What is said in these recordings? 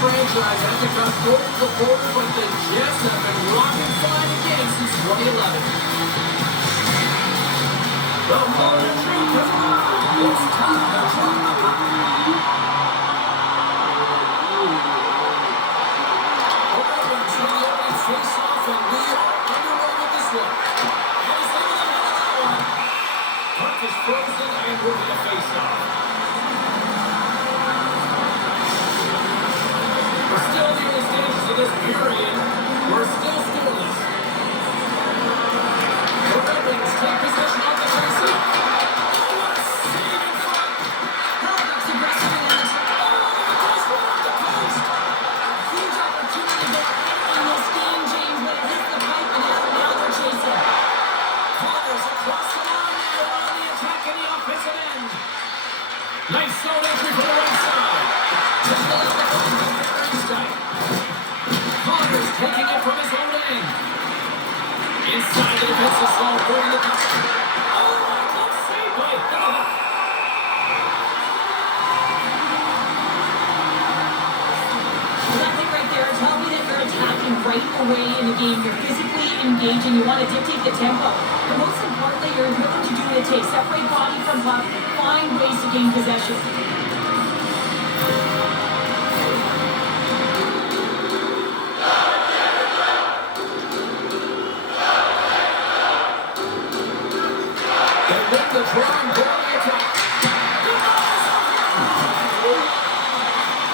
franchise hasn't come quarter to quarter, but the Jets have been rocking fine again since 2011. The Motor Truck has arrived. It's time to drop the puck. All right, we're to the opening face-off, and we are underway with this one. And he's able to handle that one. Puck is frozen, and we're going to face-off. We're still in the early stages of this period. We're still scoreless. The Red Wings take possession of the faceoff. Oh, what a save in front! Hellebuyck's aggressive in the net. Oh, it goes right off the post. Huge opportunity there in this game, James, but it hits the pipe, and now they're chasing. Connor's across the line now on the attack in the offensive end. Nice zone entry for the right side. Just the left of Connor's taking it from his own end. Inside the defensive zone, holding the puck. Oh, what a close save by Hellebuyck. Well, that thing right there tells me that you're attacking right away in the game. You're physically engaging. You want to dictate the tempo. But most importantly, you're willing to do what it takes. Separate body from puck. Find ways to gain possession. The drawing goalie attack.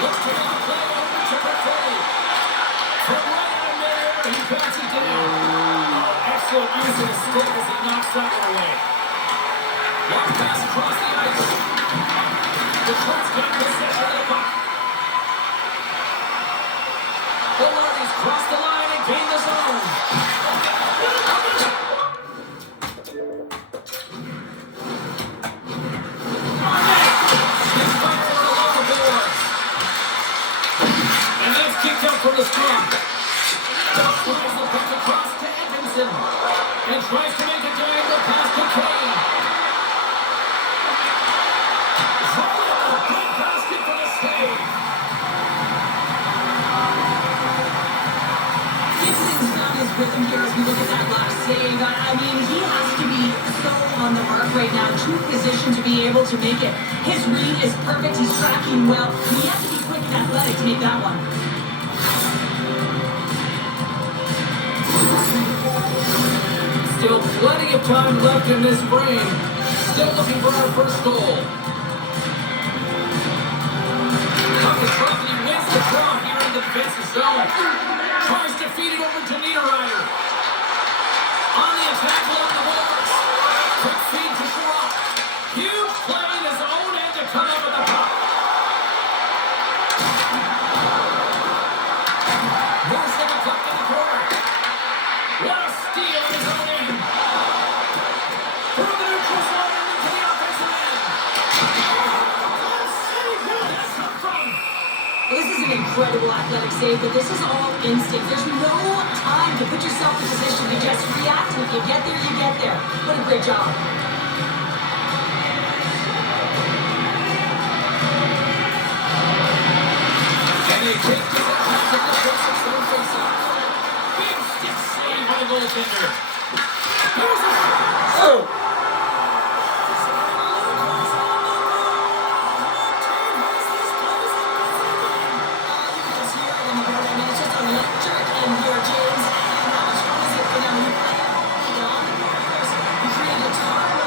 Let's take the play over to Bertelli. From right out of there, he bats it down. Oh, excellent use of his stick as he knocks that one away. Long pass across the ice. Detroit's got possession of the puck. The Lardies cross the line and gain the zone. From the scrum. Doug flies the puck across to Edmondson and tries to make a diagonal pass to Kane. Volley, good basket for the save. Gibson's found his rhythm here as we look at that last save. I mean, he has to be so on the mark right now. True position to be able to make it. His read is perfect. He's tracking well. He has to be quick and athletic to make that one. Still plenty of time left in this frame. Still looking for our first goal. Puck is dropped and he wins the draw here in the defensive zone. Tries to feed it over to Niederreiter. On the attack along the boards. Quick feed to Sherrod. Huge play in his own end to come up with the puck. Moves the puck to the corner. What a steal in his own end. Through the neutral zone and into the offensive end. Where did that come from? This is an incredible athletic save, but this is all instinct. There's no time to put yourself in position. You just react, and if you get there, you get there. What a great job. And they take possession of the defensive zone faceoff. Big stick save by the goaltender. Here's a shot. Oh! James, and how strong is it? You know, he played all the on the Raptors. He created a ton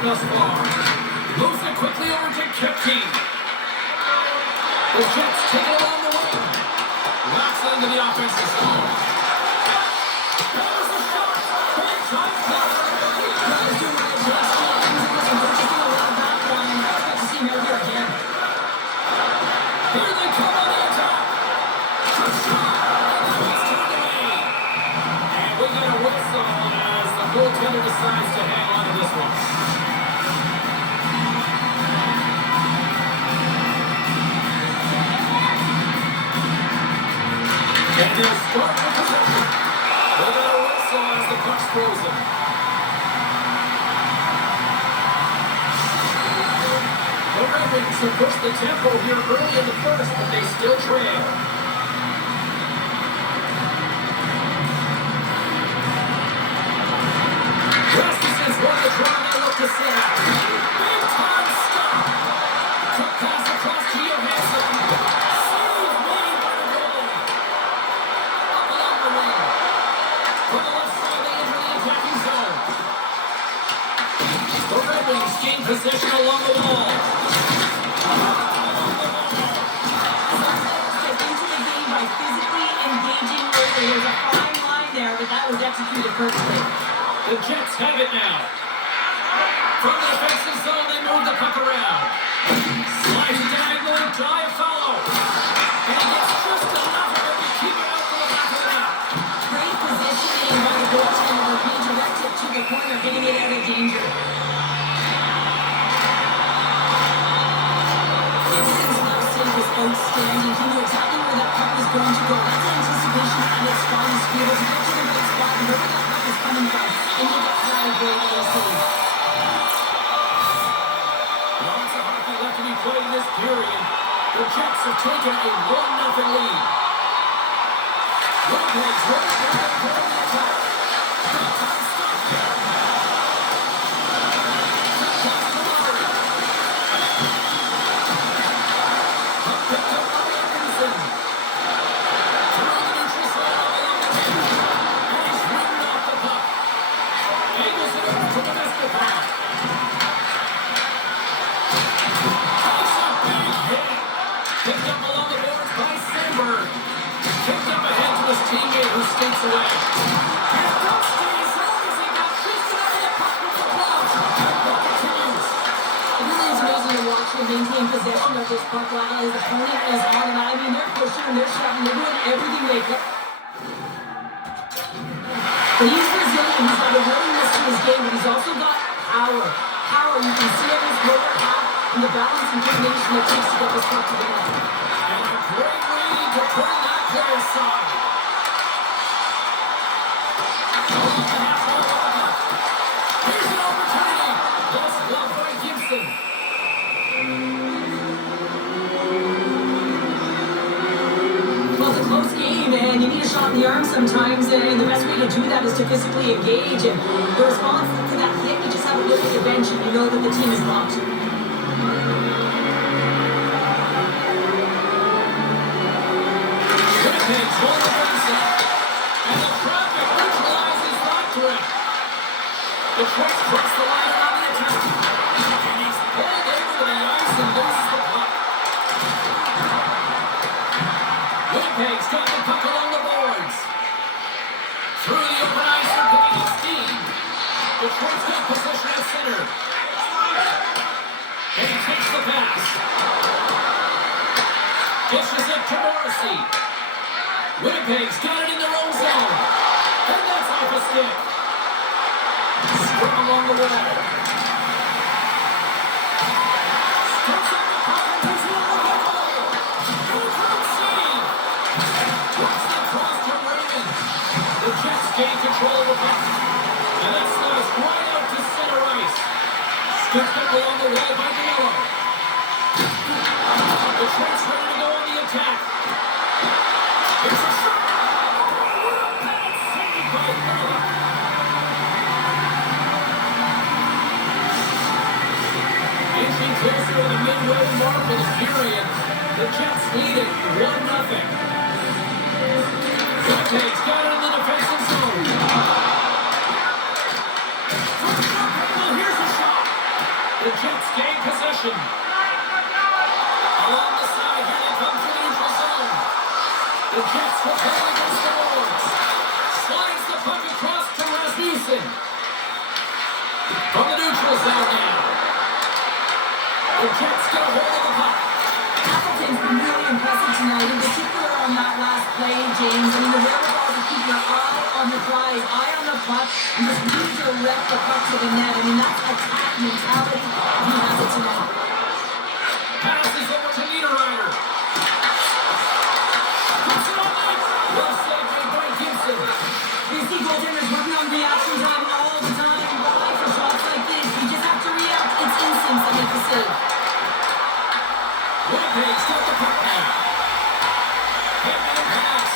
game thus far. Moves it quickly over to Kipke. The Jets take it along the wing. Knocks it into the offensive zone. There's the shot. Big time shot. Guys doing what it takes, James. Listen, we're just doing a lot of background. I expect to see him out here again. Here they come on the attack. Good shot. It's turned away. And we got a whistle as the goaltender decides to hang on to this one. And they'll start the possession. We got a whistle as the puck's frozen. The Red Wings have pushed the tempo here early in the first, but they still trail. Justices won the draw, they look to set out. Big time stop. Quick pass across to Johansson. Save made by the goalie. Up along the wing. From the left side, they enter the attacking zone. The Red Wings gain possession along the wall. Step into the game by physically engaging early. There's a fine line there, but that was executed perfectly. The Jets have it now. From the defensive zone, they move the puck around. Slides diagonally, Diafallo. And he gets just enough of it to keep it out to the back of the net. Great positioning by the goaltender, being directed to the corner, getting it out of danger. Gibson's left save was outstanding. He knew exactly where that puck was going to go. That's anticipation at its finest. Be able to get to the right spot and wherever that puck is coming from, and make it fly great AC. Lots of hockey left to be played in this period. The Jets have taken a 1-0 lead. Winnipeg's ready to go on the attack. Big time stop there. Quick pass to Murray. Puck picked up by Atkinson. Through the neutral zone all along the wing. And he's ridden off the puck. Angles it over to the Westerpack. Takes a big hit. Picked up along the boards by Sandberg. Picked up ahead to his teammate who skates away. And Dusty as long as he got just out of the puck with the gloves. And the puck continues. It really is amazing to watch him maintain possession of this puck while his opponent is on him. I mean, they're pushing and they're shoving, they're doing everything they can. But he's resilient. He's got a willingness to his game, but he's also got power. Power, you can see it in his lower half and the balance and coordination it takes to get this puck to the net. And a great lead to turn that play aside. Along the half wall with the puck. Here's an opportunity. Lost glove by Gibson. Well, it's a close game, and you need a shot in the arm sometimes, and the best way to do that is to physically engage. And the response to that hit, you just have a look at the bench, and you know that the team is locked. Winnipeg's hold the face-off. And the traffic neutralizes that grip. Detroit's crossed the line around the attack. And he's pulled over to the ice and loses the puck. Winnipeg's got the puck along the boards. Through the open ice, they're picking up steam. Detroit's got possession at center. And he takes the pass. Dishes it to Morrissey. Winnipeg's got it in their own zone. And that's off a stick. Scrum along the wall. Steps on the puck and puts it on the goal. Good run save. Watch the cross to Raymond. The Jets gain control of the puck. And that slides right out to center ice. Scooped up along the wall by Danilo. The Detroit's ready to go on the attack. Here's a shot. Bad save by Hellebuyck. Inching closer to the midway mark of the period. The Jets lead it 1-0. Winnipeg's got it in the defensive zone. From the top angle, here's a shot. The Jets gain possession. Along the side, here they come through the neutral zone. The Jets will play against the boards. Slides the puck across to Rasmussen. From the neutral zone now. The Jets get a hold of the puck. Appleton's been really impressive tonight, in particular on that last play, James. I mean, the wherewithal to keep your eye on the prize, eye on the puck, and just redirect the puck to the net. I mean, that's attack mentality. He has it tonight. Pass is over to Niederreiter. Puts it on net. Well saved by Gibson. You see goaltenders working on reaction time all the time. Why for shots like this? You just have to react. It's instincts that make the save. Winnipeg's got the puck now. Headman pass.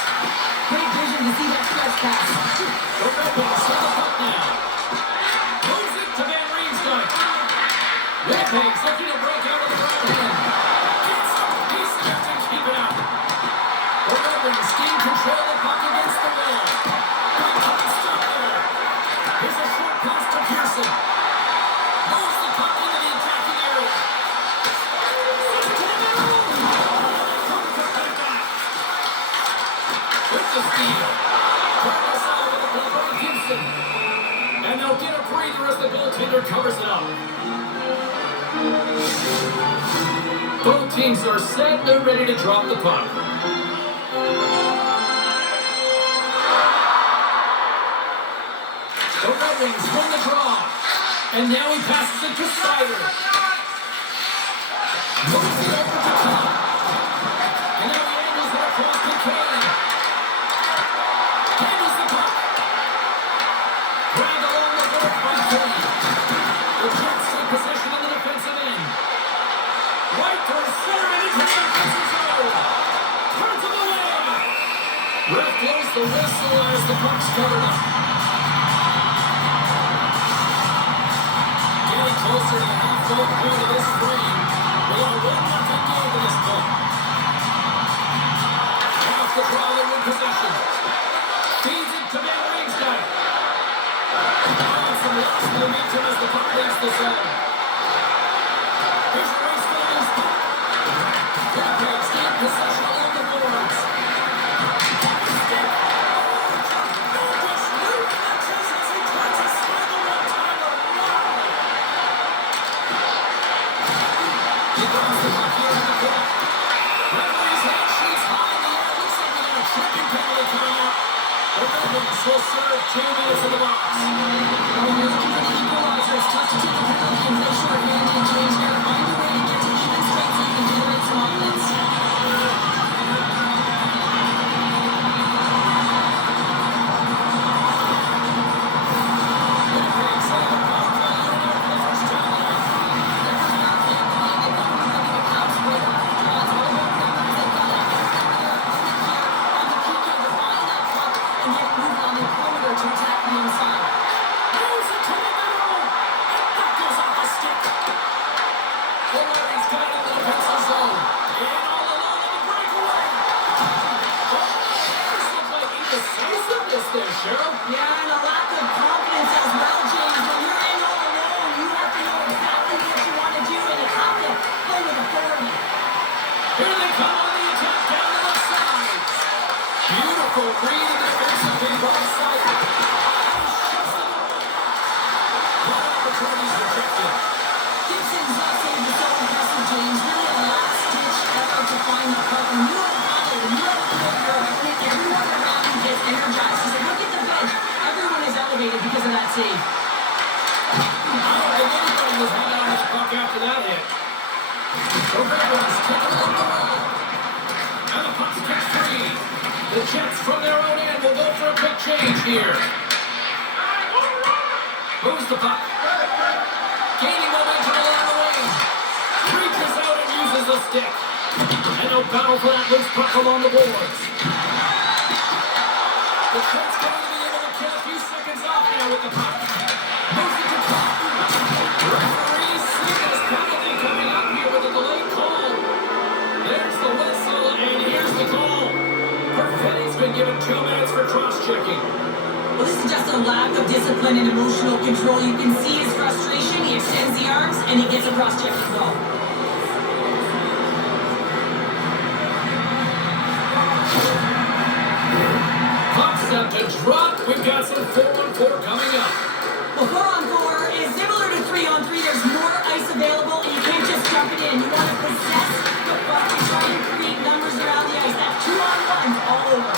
Great vision to see that stretch pass. The Red Wings have the puck now. Moves it to Van Riemsdyk. Winnipeg's looking to break out of the right hand. Gets up. He's got to keep it out. The Red Wings gain control of the puck against the wall. They can't stop there. Here's a short pass to Pearson. Moves the puck into the attacking area. With the steal. Progress out with the play by Gibson. And they'll get a breather as the goaltender covers it up. Both teams are set. They're ready to drop the puck. The Red Wings win the draw. And now he passes it to Seider. Moves it over to Tom. And now he angles it across to Kane. Handles the puck. Dragged along the board by Kane. The Jets take possession of the defensive end. Right towards center and into the offensive zone. Turns him away. Ref blows the whistle as the puck's covered up. Getting closer to the halfway point of this frame. We are 1-0 game to this point. Off the draw, they win possession. Feeds it to Van Riemsdyk. Some lost momentum as the puck leaves the zone. Here's a race for the loose puck. Winnipeg's gain possession along the boards. Stick. He drops the puck here in the corner. Referee's hand shoots high in the air. Looks like we got a tripping penalty coming up. The Red Wings will serve 2 minutes in the box. When you're looking for the equalizer, it's tough to take a penalty and make sure advantage, James. Gotta find a way to get to even strength so you can generate some offense. Winnipeg setting the power play unit here for the first time tonight. To attack the inside. Moves it to the middle. And that goes off the stick. The Red Wings got it in the defensive zone. And all alone on the breakaway. Oh, this looked like indecisiveness there, Cheryl. Yeah, and a lack of confidence as well, James. When you're in all alone, you have to know exactly what you want to do, and you have to play with authority. Here they come on the attack down the left side. Beautiful read in the defensive end by Seider. One opportunity's rejected. Gibson's not saying the so impressive, James. Really a last-ditch effort to find the puck. And you have followed, and you have put your opponent, everyone around you gets energized. He said, look at the bench. Everyone is elevated because of that save. I don't think anybody was hanging on his puck after that hit. The Red Wings take it along the wall. And the puck's kicked free. The Jets from their own end will go for a quick change here. Moves the puck. Gaining momentum along the wing. Reaches out and uses the stick. And no battle for that loose puck along the boards. The Jets going to be able to kill a few seconds off now with the puck. Moves it to top. Referee seeing this penalty coming up here with a delayed call. There's the whistle and here's the call. Perfetti's been given 2 minutes for cross-checking. Well, this is just a lack of discipline and emotional control. You can see his frustration situation, he extends the arms, and he gets a cross-check as well. Puck's up to drop. We've got some 4-on-4 coming up. Well, 4-on-4 is similar to 3-on-3. There's more ice available, and you can't just jump it in. You want to possess the puck and try to create numbers around the ice. That 2-on-1's all over.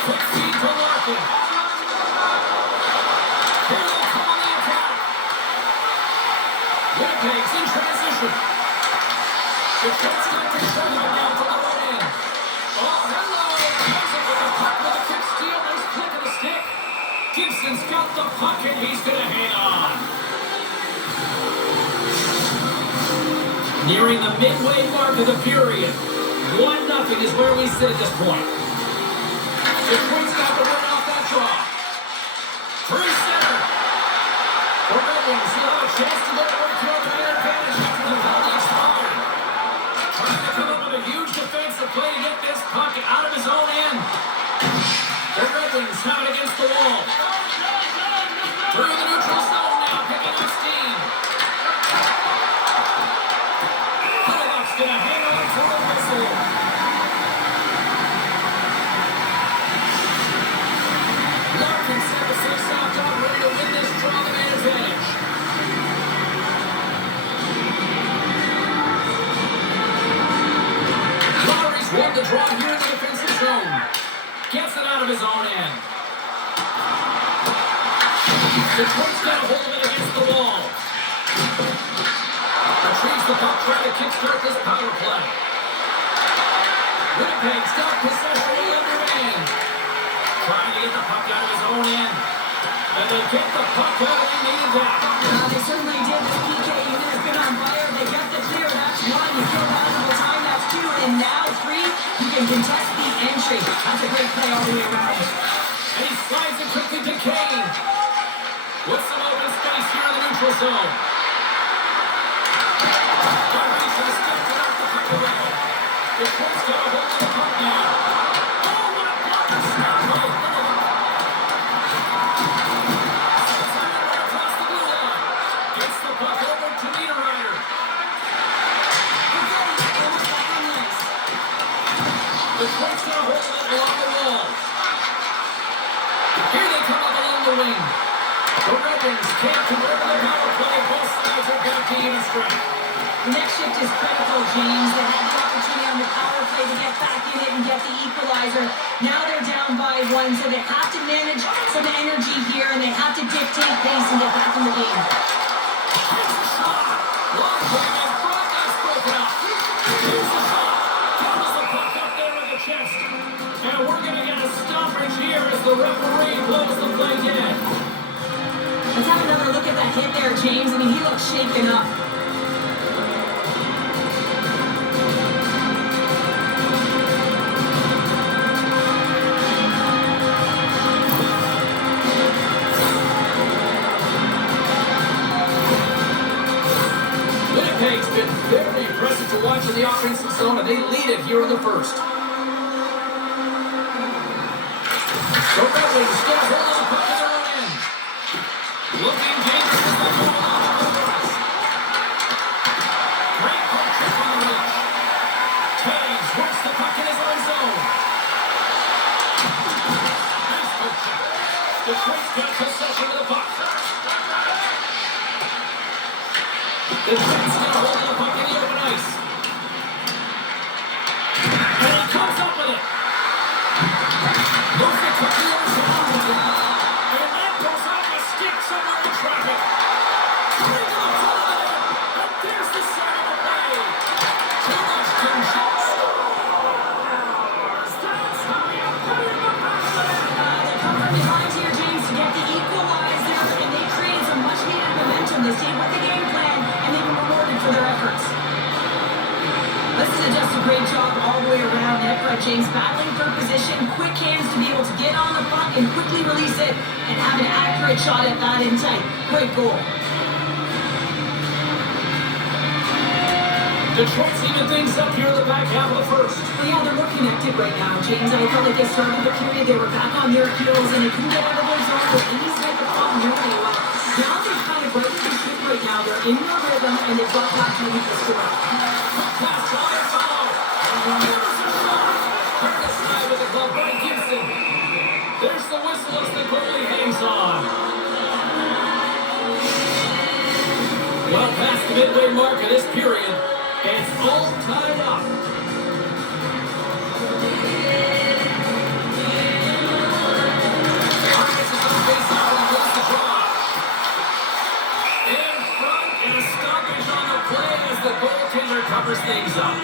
Quick feed to Larkin. Here they come on the attack. Winnipeg's in transition. Detroit's got control of it now from the right end. Oh, hello. Comes up with the puck with a quick steal. Nice flick of the stick. Gibson's got the puck and he's going to hang on. Nearing the midway mark of the period. 1-0 is where we sit at this point. Detroit's got the run off that draw. Through center. The Red Wings will have a chance to get one through the man advantage after the penalty expired. Trying to come up with a huge defensive play to get this puck out of his own end. The Red Wings have it against the wall. Through the neutral zone now, picking up steam. Hellebuyck's going to hang on for a whistle. Larkin set the face-off up, ready to win this draw the man advantage. Lowry's won the draw here in the defensive zone. Gets it out of his own end. Detroit's got a hold of it against the wall. Retrieves the puck, trying to kickstart this power play. Winnipeg's got possession of the other end. Trying to get the puck out of his own end. And they get the puck out and they needed that. They certainly did. The PK unit has been on fire. They got the clear. That's one. You kill valuable time. That's two. And now three. You can contest the entry. That's a great play all the way around. And he slides it quickly to Kane. With some open space here in the neutral zone. Got ready for the stick to knock the puck away. Detroit's got a hold of the puck now. Oh, what a block and snap by Hellebuyck. Sends it right across the blue line. Gets the puck over to Niederreiter. Detroit's got a hold of it along the wall. Here they come up along the wing. The Red Wings can't convert the power play. Both sides are back to even strength. The next shift is critical, James. They had the opportunity on the power play to get back in it and get the equalizer. Now they're down by one, so they have to manage some energy here, and they have to dictate pace and get back in the game. Here's the shot. Long point is broadcast broken up. Here's the shot. Throws the puck up there with the chest. And we're going to get a stoppage here as the referee blows the play dead. Let's have another look at that hit there, James. I mean, he looks shaken up. Winnipeg's been very impressive to watch in the offensive zone, and they lead it here in the first. The Red Wings get a hold of the puck at their own end. Looking dangerous as they move along the boards. Great puck trick on the reach. Taves works the puck in his own zone. Nice poke check. Detroit's got possession of the puck. Detroit's got a hold of the puck in the open ice. And he comes up with it. Moves it quickly over to Washington. And that goes off a stick somewhere in traffic. Three to the front of the net. And there's the sign of the play. Too much tension. That's how you put it in the back of the net. They come from behind here, James, to get the equalizer, and they created some much-needed momentum. They stayed with the game plan, and they've been rewarded for their efforts. Listen to just a great job all the way around. Net front, James, battling for position, quick hands to be able to get on the puck and quickly release it and have an accurate shot at that in tight. Great goal. Detroit's even things up here in the back half of the first. Well, yeah, they're more connected right now, James. I felt like they started the period, they were back on their heels, and they couldn't get out of their zone with any type of continuity. Well, now they've kind of righted the ship right now. They're in their rhythm, and they've got back to the score. Pass, John Gibson. With the glove by Gibson. There's the whistle as the goalie hangs on. Well past the midway mark of this period, it's all tied up. Harkness is on base now and goes to draw. In front and a stoppage on the play as the goaltender covers things up.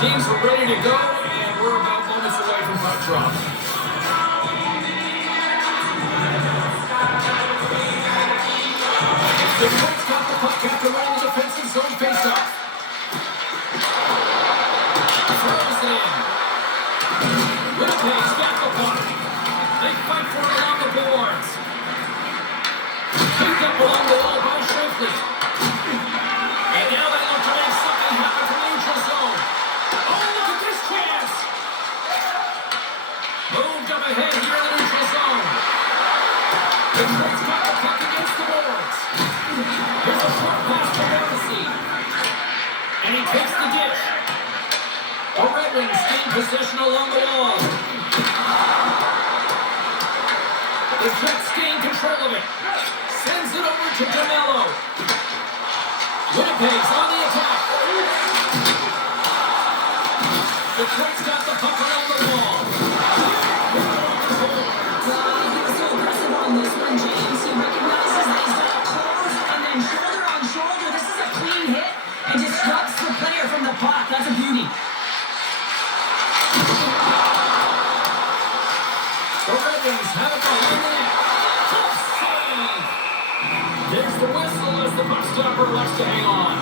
Teams are ready to go, and we're about moments away from puck drop. The Detroit's got the puck after winning the defensive zone face-off. Throws it in. Winnipeg's got the puck. They fight for it along the boards. Picked up along the wall by Shifley. And now they look to make something happen from the neutral zone. Oh, look at this chance! Moved up ahead here in the neutral zone. Detroit's got the puck against the boards. Here's a short pass for Morrissey. And he takes the dish. The Red Wings gain possession along the wall. The Jets gain control of it. Sends it over to DeMello. Winnipeg's on the attack. Detroit's got the puck around the wall. He was so aggressive on this one, James. He recognizes that he's got a close, and then shoulder on shoulder. This is a clean hit and disrupts the player from the puck. That's a beauty. The Red Wings have it behind the net. Tough save. There's the whistle as the puck stopper likes to hang on.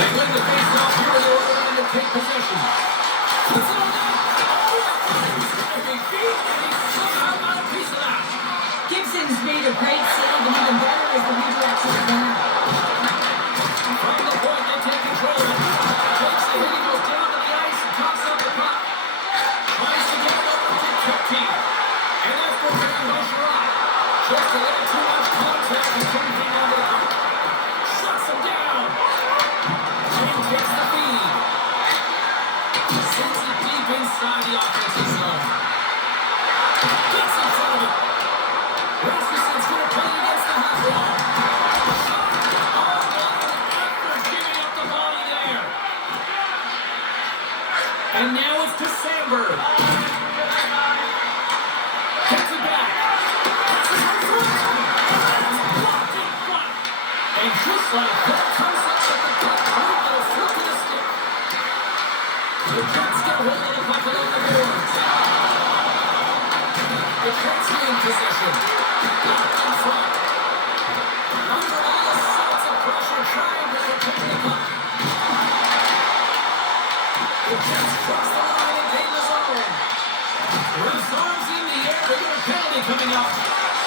They win the face-off here in the Orlando to take possession. Puts it on net. Oh, a big feed, and he somehow got a piece of that. Gibson's made a great save, and even better is the redirect to the corner. From the point, they take control of it. Takes the hit, he goes down to the ice and tops up the puck. Tries to get it over to Kipke. And that's for Barry Hocherot. Just a little too much contact and couldn't hang on to the puck. Shuts him down. And takes the feed. Sends it deep inside the offensive zone. Gets in front of it. Rasmussen's going to play against the hot wall. And now it's to Sandberg. Gets it back. Blocked in front. And just like that, comes up with the puck. A flick of the stick. The Jets get hold of the puck along the boards. The Jets gain possession. Blocked in front. Under all sorts of pressure, trying to protect the puck. The Jets cross the line and gain the zone. With his arms in the air, they get a penalty coming up.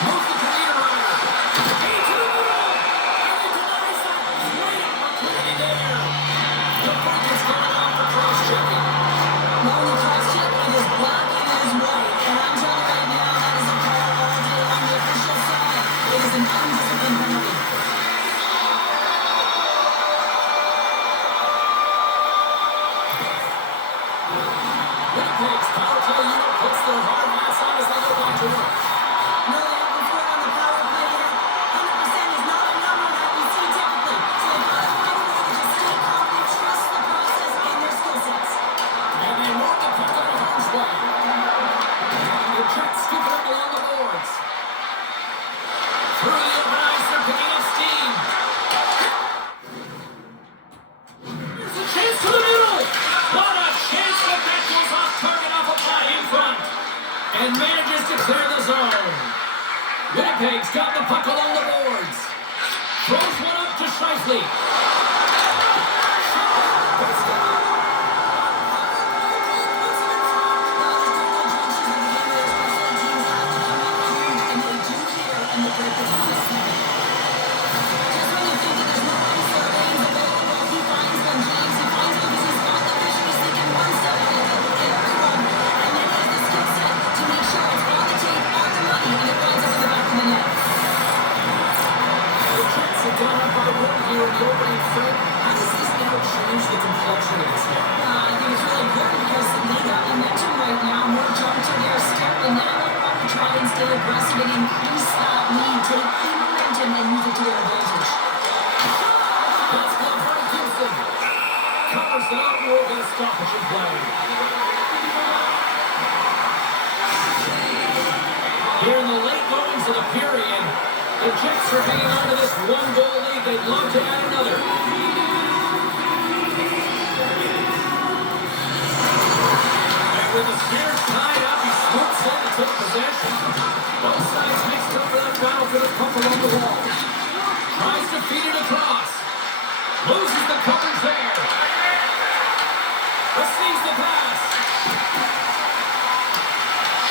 Moves it to Niederreiter. Into the middle. And he denies that. Great opportunity there. The puck is going off for cross-checking. Well, the cross-check with his black and his white. And I'm telling you right now, that is a call all day on the official side. It is an undisciplined penalty. Winnipeg's power play unit puts their hard hats on as they go back to work. No, they haven't scored on the power play yet. 100% is not a number that we see typically. So they've got to find a way to just stay confident, trust the process and their skill sets. And they move the puck out of harm's way. The Jets scoop it up along the boards. Through the open ice, they're picking up steam. There's a chance to the middle. What a chance, but that goes off target off a body in front. And manages to clear the zone. Winnipeg's got the puck along the boards. Throws one up to Shifley. opening frame. How does this now change the complexion of this game? I think it's really important because they got momentum right now. More jump to their step, and now they want to try and stay aggressive and increase that lead, take the momentum and use it to their advantage. That's John Gibson. Covers it up, we're going to stop it and play. Here in the late goings of the period, the Jets are hanging on to this one-goal lead. They'd love to add another. And with the Spears tied up, he swoops in to take possession. Both sides mixed up for that final for the puck along the wall. Tries to feed it across. Loses the coverage there. Receives the pass.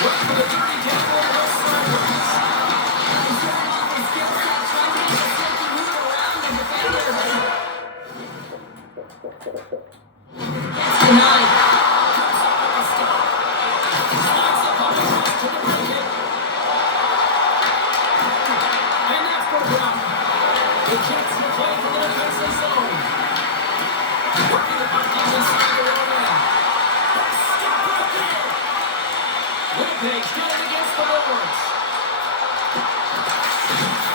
Look for the dirty tackle and goes sideways. Denied. And that's for Brown. The Jets will play from the defensive zone. Working the puck inside the own end. They're stuck right there. Winnipeg's got it against the boards.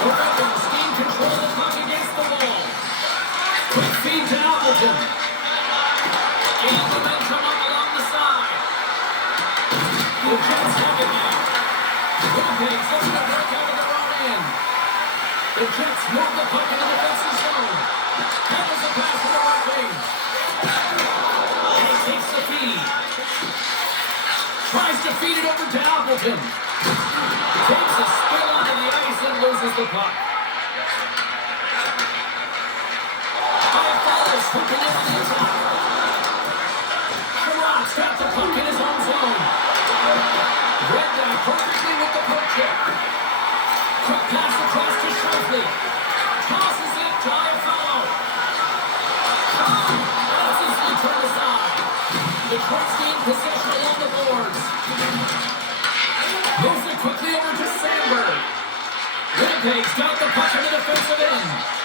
Ravens gain control of the puck against the wall. Quick feed to Appleton. Gain momentum up along the side. The Jets have it now. Winnipeg's looking to break out of their own end. The Jets move the puck in the defensive zone. Handles the pass to the right wing. And he takes the feed. Tries to feed it over to Appleton. Takes a spill onto the ice and loses the puck. Follows, hooking over the top. Sherrod's got the puck in his own zone. Read that perfectly with the poke check. Quick pass across to Shifley. Tosses it to Iafallo. That's easily turned aside. Detroit's gained possession along the boards. Moves it quickly over to Sandberg. Winnipeg's got the puck in the defensive end.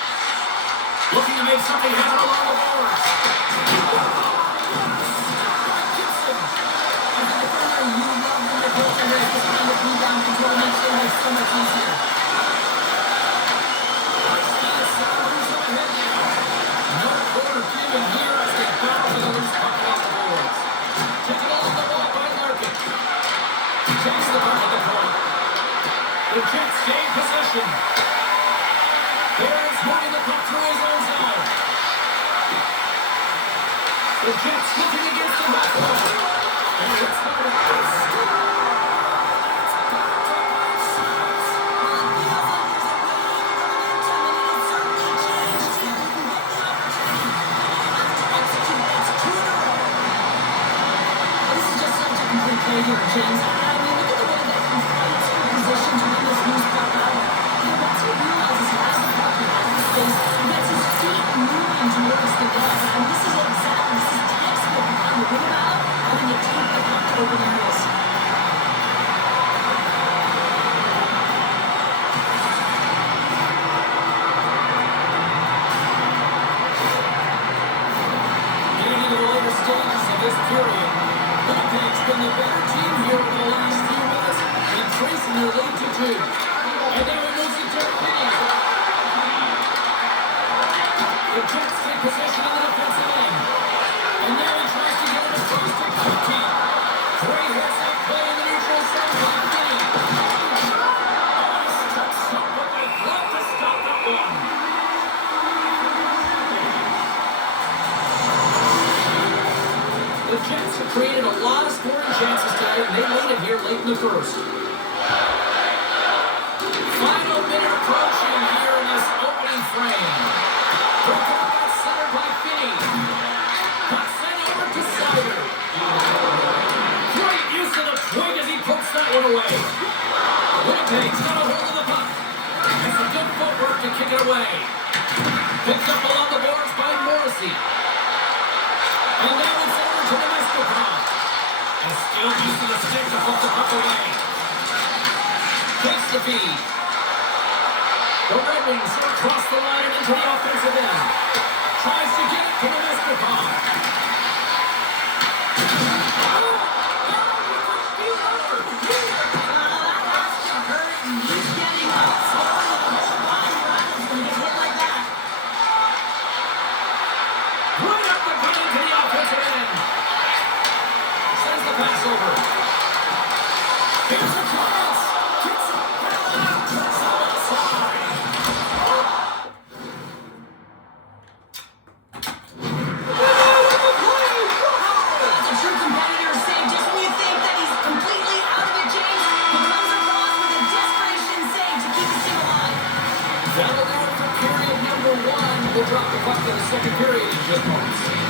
Looking to make something happen along the boards. Gibson. As a defender, you love when the goaltender is just trying to beat down control, makes their life so much easier. No quarter given here as they battle for the loose puck along the boards. Taken along the wall by Larkin. Takes the puck at the point. The Jets gain possession. Barron's moving the puck through his own zone. The Jets looking against the back wall. And it's not a pass. This is just such a complete play here, James. I mean, look at the way that he fights for position to win this loose puck out. Once he realizes he has the puck, he has the space, he gets his feet moving towards the net. And this is textbook on the wing out, having to take the puck to open the holes. Getting into the later stages of this period, Winnipeg's been the better team here in the last few minutes, increasing their lead to 2. And now he moves it to Penny. The Jets take possession on the defensive end. And now he tries to get it across to County. Great heads-up play in the neutral zone by Penny. Oh, he steps up with the glove to stop that one. The Jets have created a lot of scoring chances today, and they made it here late in the first. Final minute approaching here in this opening frame. Breakout got centered by Finney. Puck sent over to Snyder. Great use of the twig as he pokes that one away. Winnipeg's got a hold of the puck. And some good footwork to kick it away. Picked up along the boards by Morrissey. And now it's over to the Nestorov. And still using the stick to put the puck away. Takes the feed. The Red Wings are across the line and into the offensive end. Tries to get it to the Nestorkov. Pass over. Here's a cross. Gets it. Tracks out outside. That's a true competitor save. Just when you think that he's completely out of it, James, he comes across with a desperation save to keep his team alive. That'll do it for period number 1. We'll drop the puck to the second period in just moments.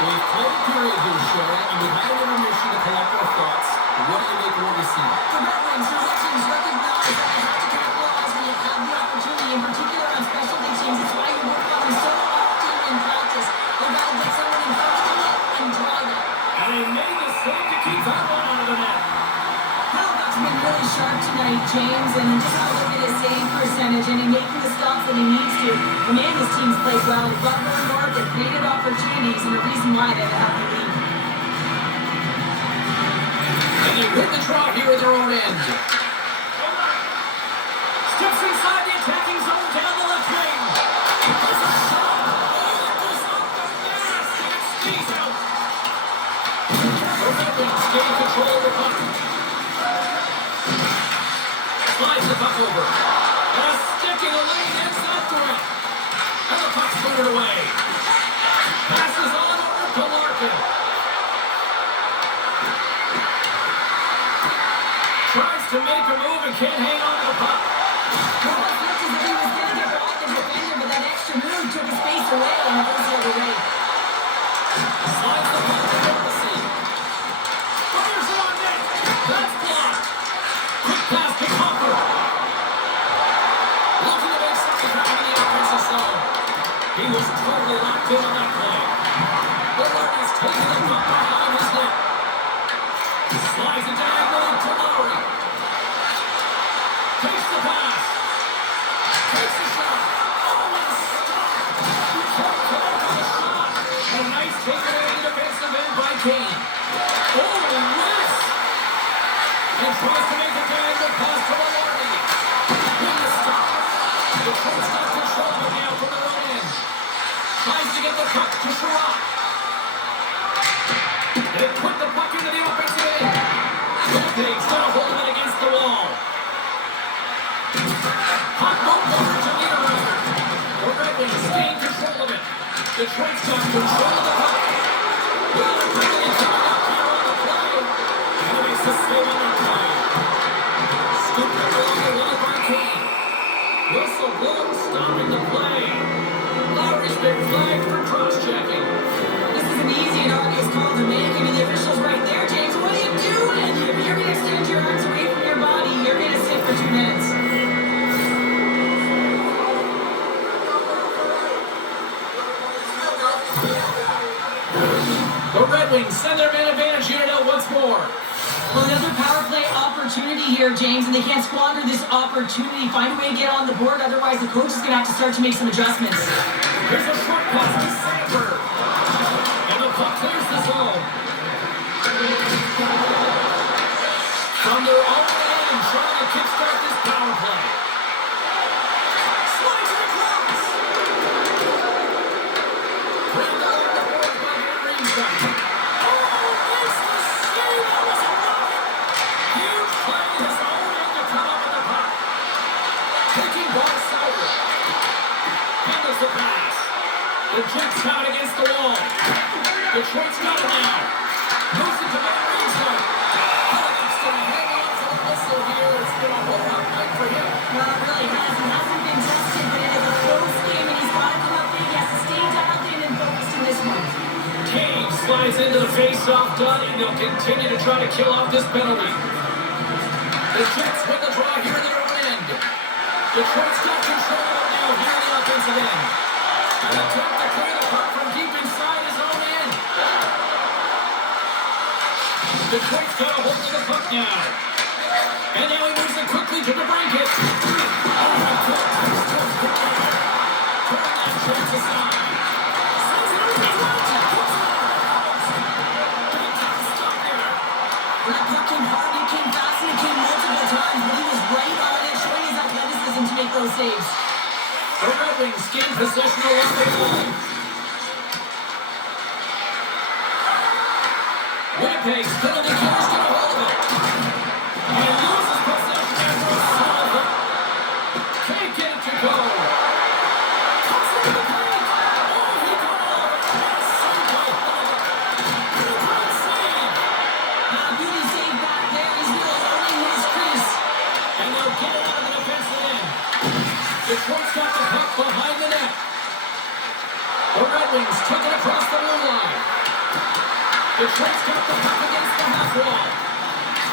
We've played a period here, Sherry, and we've had an intermission to collect our thoughts. What do you make of what we see? The Red Wings, their teams recognize that they have to capitalize when you have the opportunity, in particular on specialty teams. It's why you work on them so often in practice. They've got to get someone in front of the net and drive it. And he made the save to keep that one out of the net. Hellebuyck's been really sharp tonight, James, and just have a look at his save percentage and in making the stops that he needs to. The man, his team's played well. Butler and North have created opportunities and a reason why they have the lead. And they win the draw here at their own end. Steps inside the attacking zone down the left wing. There's a shot. Oh, it goes off the mask. And it stays out. The Red Wings gain control of the puck. Slides the puck over. And a stick in the lane ends that threat. And the puck's booted away. Passes on over to Larkin. Tries to make a move and can't hang on to the puck. Well, it looked as if he was going to get by the defender, but that extra move took his face away and it goes the other way. Slides the puck to Morrissey. Fires it on net. That's blocked. Quick pass to Copper. Looking to make something happen in the offensive zone. He was totally locked in on that play. Bullard is taking the puck behind his net. Slides it diagonally to Lowry. Takes the pass. Takes the shot. Oh, and stopped. He can't come out with a shot. A nice takeaway in the defensive end by Kane. Oh, miss. And tries to make a diagonal pass to Lowry. In the stop. The Colts got control of it now from their own end. Tries to get the puck to Sherrod. They put the puck into the offensive end. Winnipeg's got a hold of it against the wall. Puck moved over to Niederreiter. The Red Wings gain control of it. Detroit's got control of the puck. Well, they're bringing it coming up here on the play. And it makes the save on that play. Scooped it along the wall by Kane. Whistle blown, stopping the play. Lowry's been flagged for cross-checking. This is an easy and obvious call to make. I mean, the official's right there, James. What are you doing? You're going to extend your arms away from your body. You're going to sit for 2 minutes. The Red Wings send their man advantage unit out once more. Well, another power play opportunity here, James, and they can't squander this opportunity. Find a way to get on the board, otherwise the coach is going to have to start to make some adjustments. Here's a short pass to Sandberg. And shot. Oh, makes the save. That was a block. Huge play. His own end to come up with the puck. Taking ball sideward. Handles the pass. The Jets out against the wall. Detroit's got it now. Moves it to Mary's zone. Hellebuyck's going to hang on for the whistle here. It's been a whole lot fight for him. Well, it really has. He hasn't been tested, but it is a close game, and he's got to come up big. He has to stay dialed in and focused in this one. Kane slides into the face-off done, and they'll continue to try to kill off this penalty. The Jets win the draw here in their own end. Detroit's got control of it now here in the offensive end. An attempt to clear the puck from deep inside his own end. Detroit's got a hold of the puck now. And now he moves it quickly to the blanket. Oh, my God. Turning that chance aside. That puck came hard, it came fast, and it came multiple times, but he was right on it, showing his athleticism to make those saves. The Red Wings gain possession of the line. Winnipeg's penalty killer's got a hold of it. He loses possession after a solid hit. Can't get it to go. Cuts into the paint. Oh, he got off. What a save by Hellebuyck. What a great save. Now, beauty save back there, he's really owning his crease. And they'll get it out of the defensive end. Detroit's got the puck behind the net. The Red Wings took it across the blue line. Detroit's got the puck against the half wall.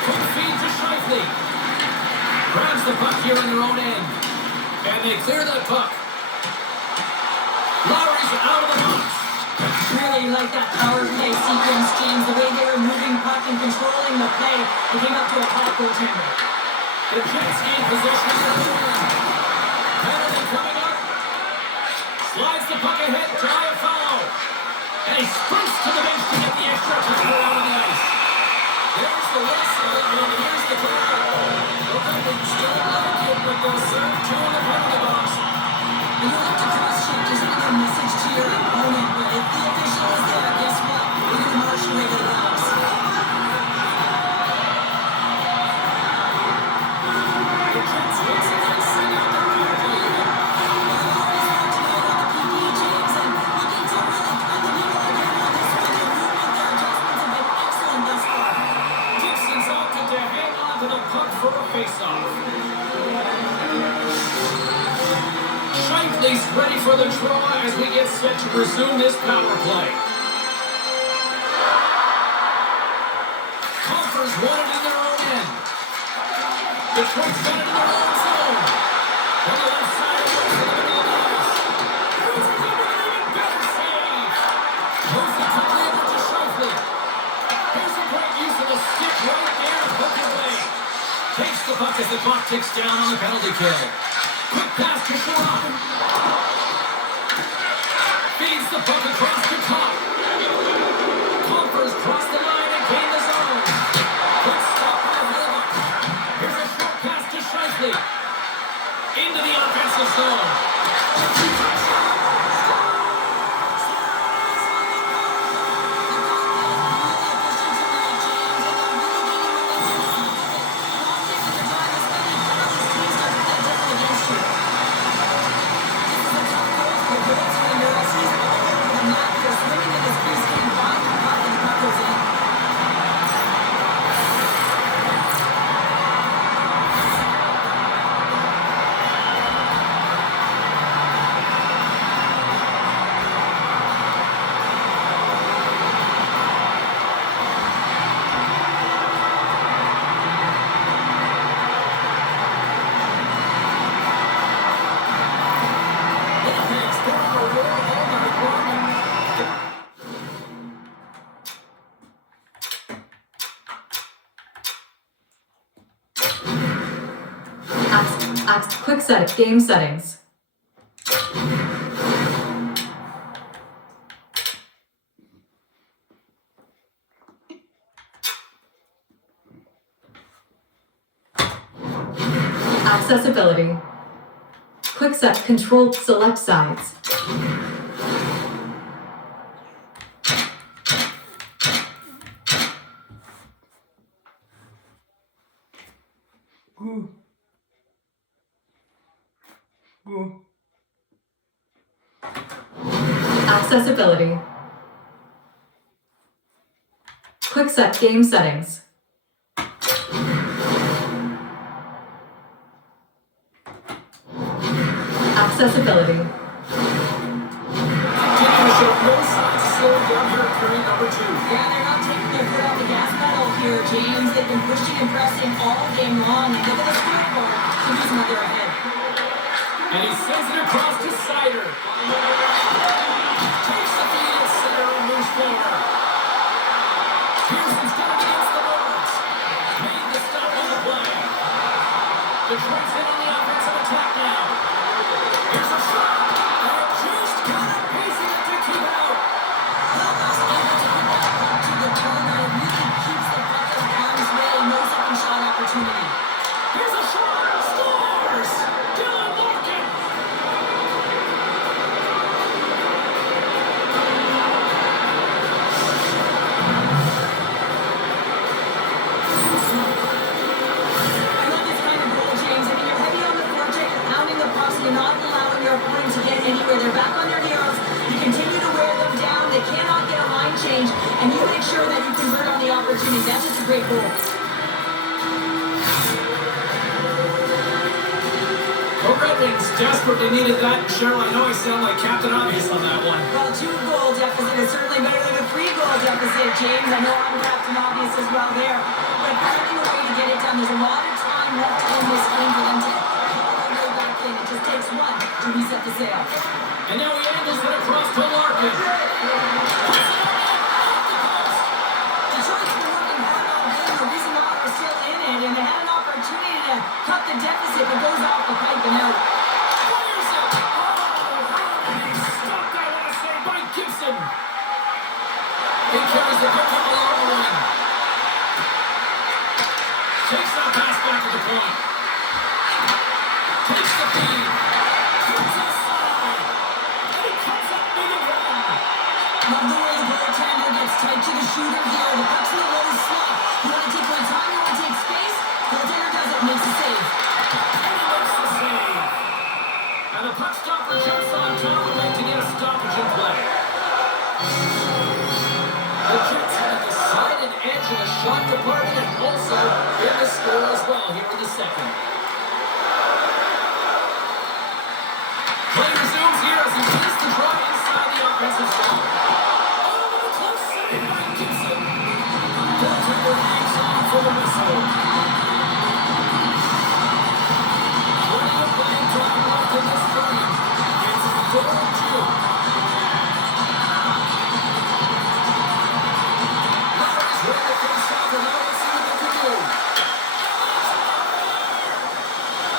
Quick feed to Scheifele. Grabs the puck here in their own end. And they clear that puck. Lowry's out of the box. Really like that power play sequence, James, the way they were moving puck and controlling the play. They came up to a top goaltender. The Jets gain possession of the blue line. Penalty coming up. Slides the puck ahead, try a follow. And he sprints to the bench to get the extra to get it out of the ice. There's the whistle, and here's the call. The Red Wings still like it, but they'll serve two in the penalty box. And you have to cross-check, isn't it a message to your opponent? But if the official is there, guess what? You're going to march your way to the box. The Jets face it and send out the power play unit. Gibson's opted to hang on to the puck for a face-off. Scheifele's ready for the draw as we get set to resume this power play. Conference won it in their own end. Detroit's got it in their own zone. On the left side of the middle of the ice. Here's an even better save. Moves it quickly over to Scheifele. Here's a great use of the stick right there to hook it away. Takes the puck as the clock ticks down on the penalty kill. Quick pass to Sherrod. Feeds the puck across the top. Conference cross the line and gain the zone. Quick stop by Hellebuyck. Here's a short pass to Scheifele. Into the offensive zone. Quick set game settings. Accessibility. Quick set control select sides. Accessibility. Quick set game settings. Accessibility. Continuing to show no signs of slowing down here in period number 2. Yeah, they're not taking their foot off the gas pedal here, James. They've been pushing and pressing all game long. And look at the scoreboard. The reason that they're ahead. And he sends it across to Sider. Takes the feed at center and moves forward. Pearson's got it against the boards. Made the stop on the play. Detroit's in on the offensive attack now. Here's a shot. And just got it, pacing it to keep out. Hellebuyck's able to put that puck to the corner. It really keeps the puck in harm's way. No second shot opportunity. Here's a shot. Scores! Dylan Larkin. I love this kind of goal, James. I mean, you're heavy on the forecheck, you're pounding the pucks, you're not allowing your opponent to get anywhere. They're back on their heels. You continue to wear them down. They cannot get a line change, and you make sure that you convert on the opportunity. That's just a great goal. The Red Wings desperately needed that. Cheryl, I know I sound like Captain Obvious on that one. Well, 2-goal deficit is certainly better than a 3-goal deficit, James. I know I'm Captain Obvious as well there, but finding a way to get it done. There's a lot of time left in this game for them to haul their way back in. It just takes one to reset the sail. And now he angles it across to Larkin. Detroit's been working hard all game. The reason why they're still in it, and they had an opportunity to cut the deficit, but goes off the pipe and out. Fires it. Oh, he stopped, I want to say, by Gibson. He carries the puck up along the wing. Takes that pass back to the point. Takes the feed. Comes inside. And he comes up big again. Love the way the goaltender gets tight to the shooter here. The puck's in a low slot. You want to take your time, you want to take space. Goaltender does it, makes a save. And he makes the save. And the puck stopper jumps on top of him to get a stoppage in play. The Jets have a decided edge in the shot department and also in the score as well here in the second. Play resumes here as he leads the draw inside the offensive zone. Oh, a close save by Gibson. Goaltender hangs on for the whistle. Plenty of playing time left in this frame. It's 4-2. Larry's ready to face off, and now let's see what they can do.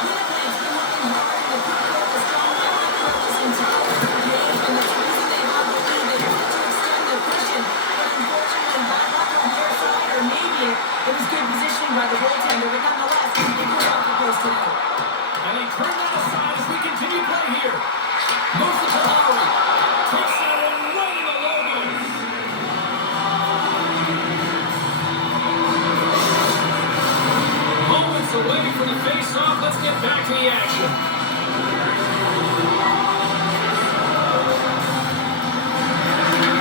Winnipeg's been working hard and they put forth a strong effort throughout this entire game, and that's the reason they have the lead. They wanted to extend their cushion, but unfortunately, bad luck on their side, or maybe it was good positioning by the goaltender, but nonetheless, it goes off the post tonight. And they turn that aside as we continue play here. Moves it to Lowry. Takes that one right in the logos. Moments away from the face-off. Let's get back to the action.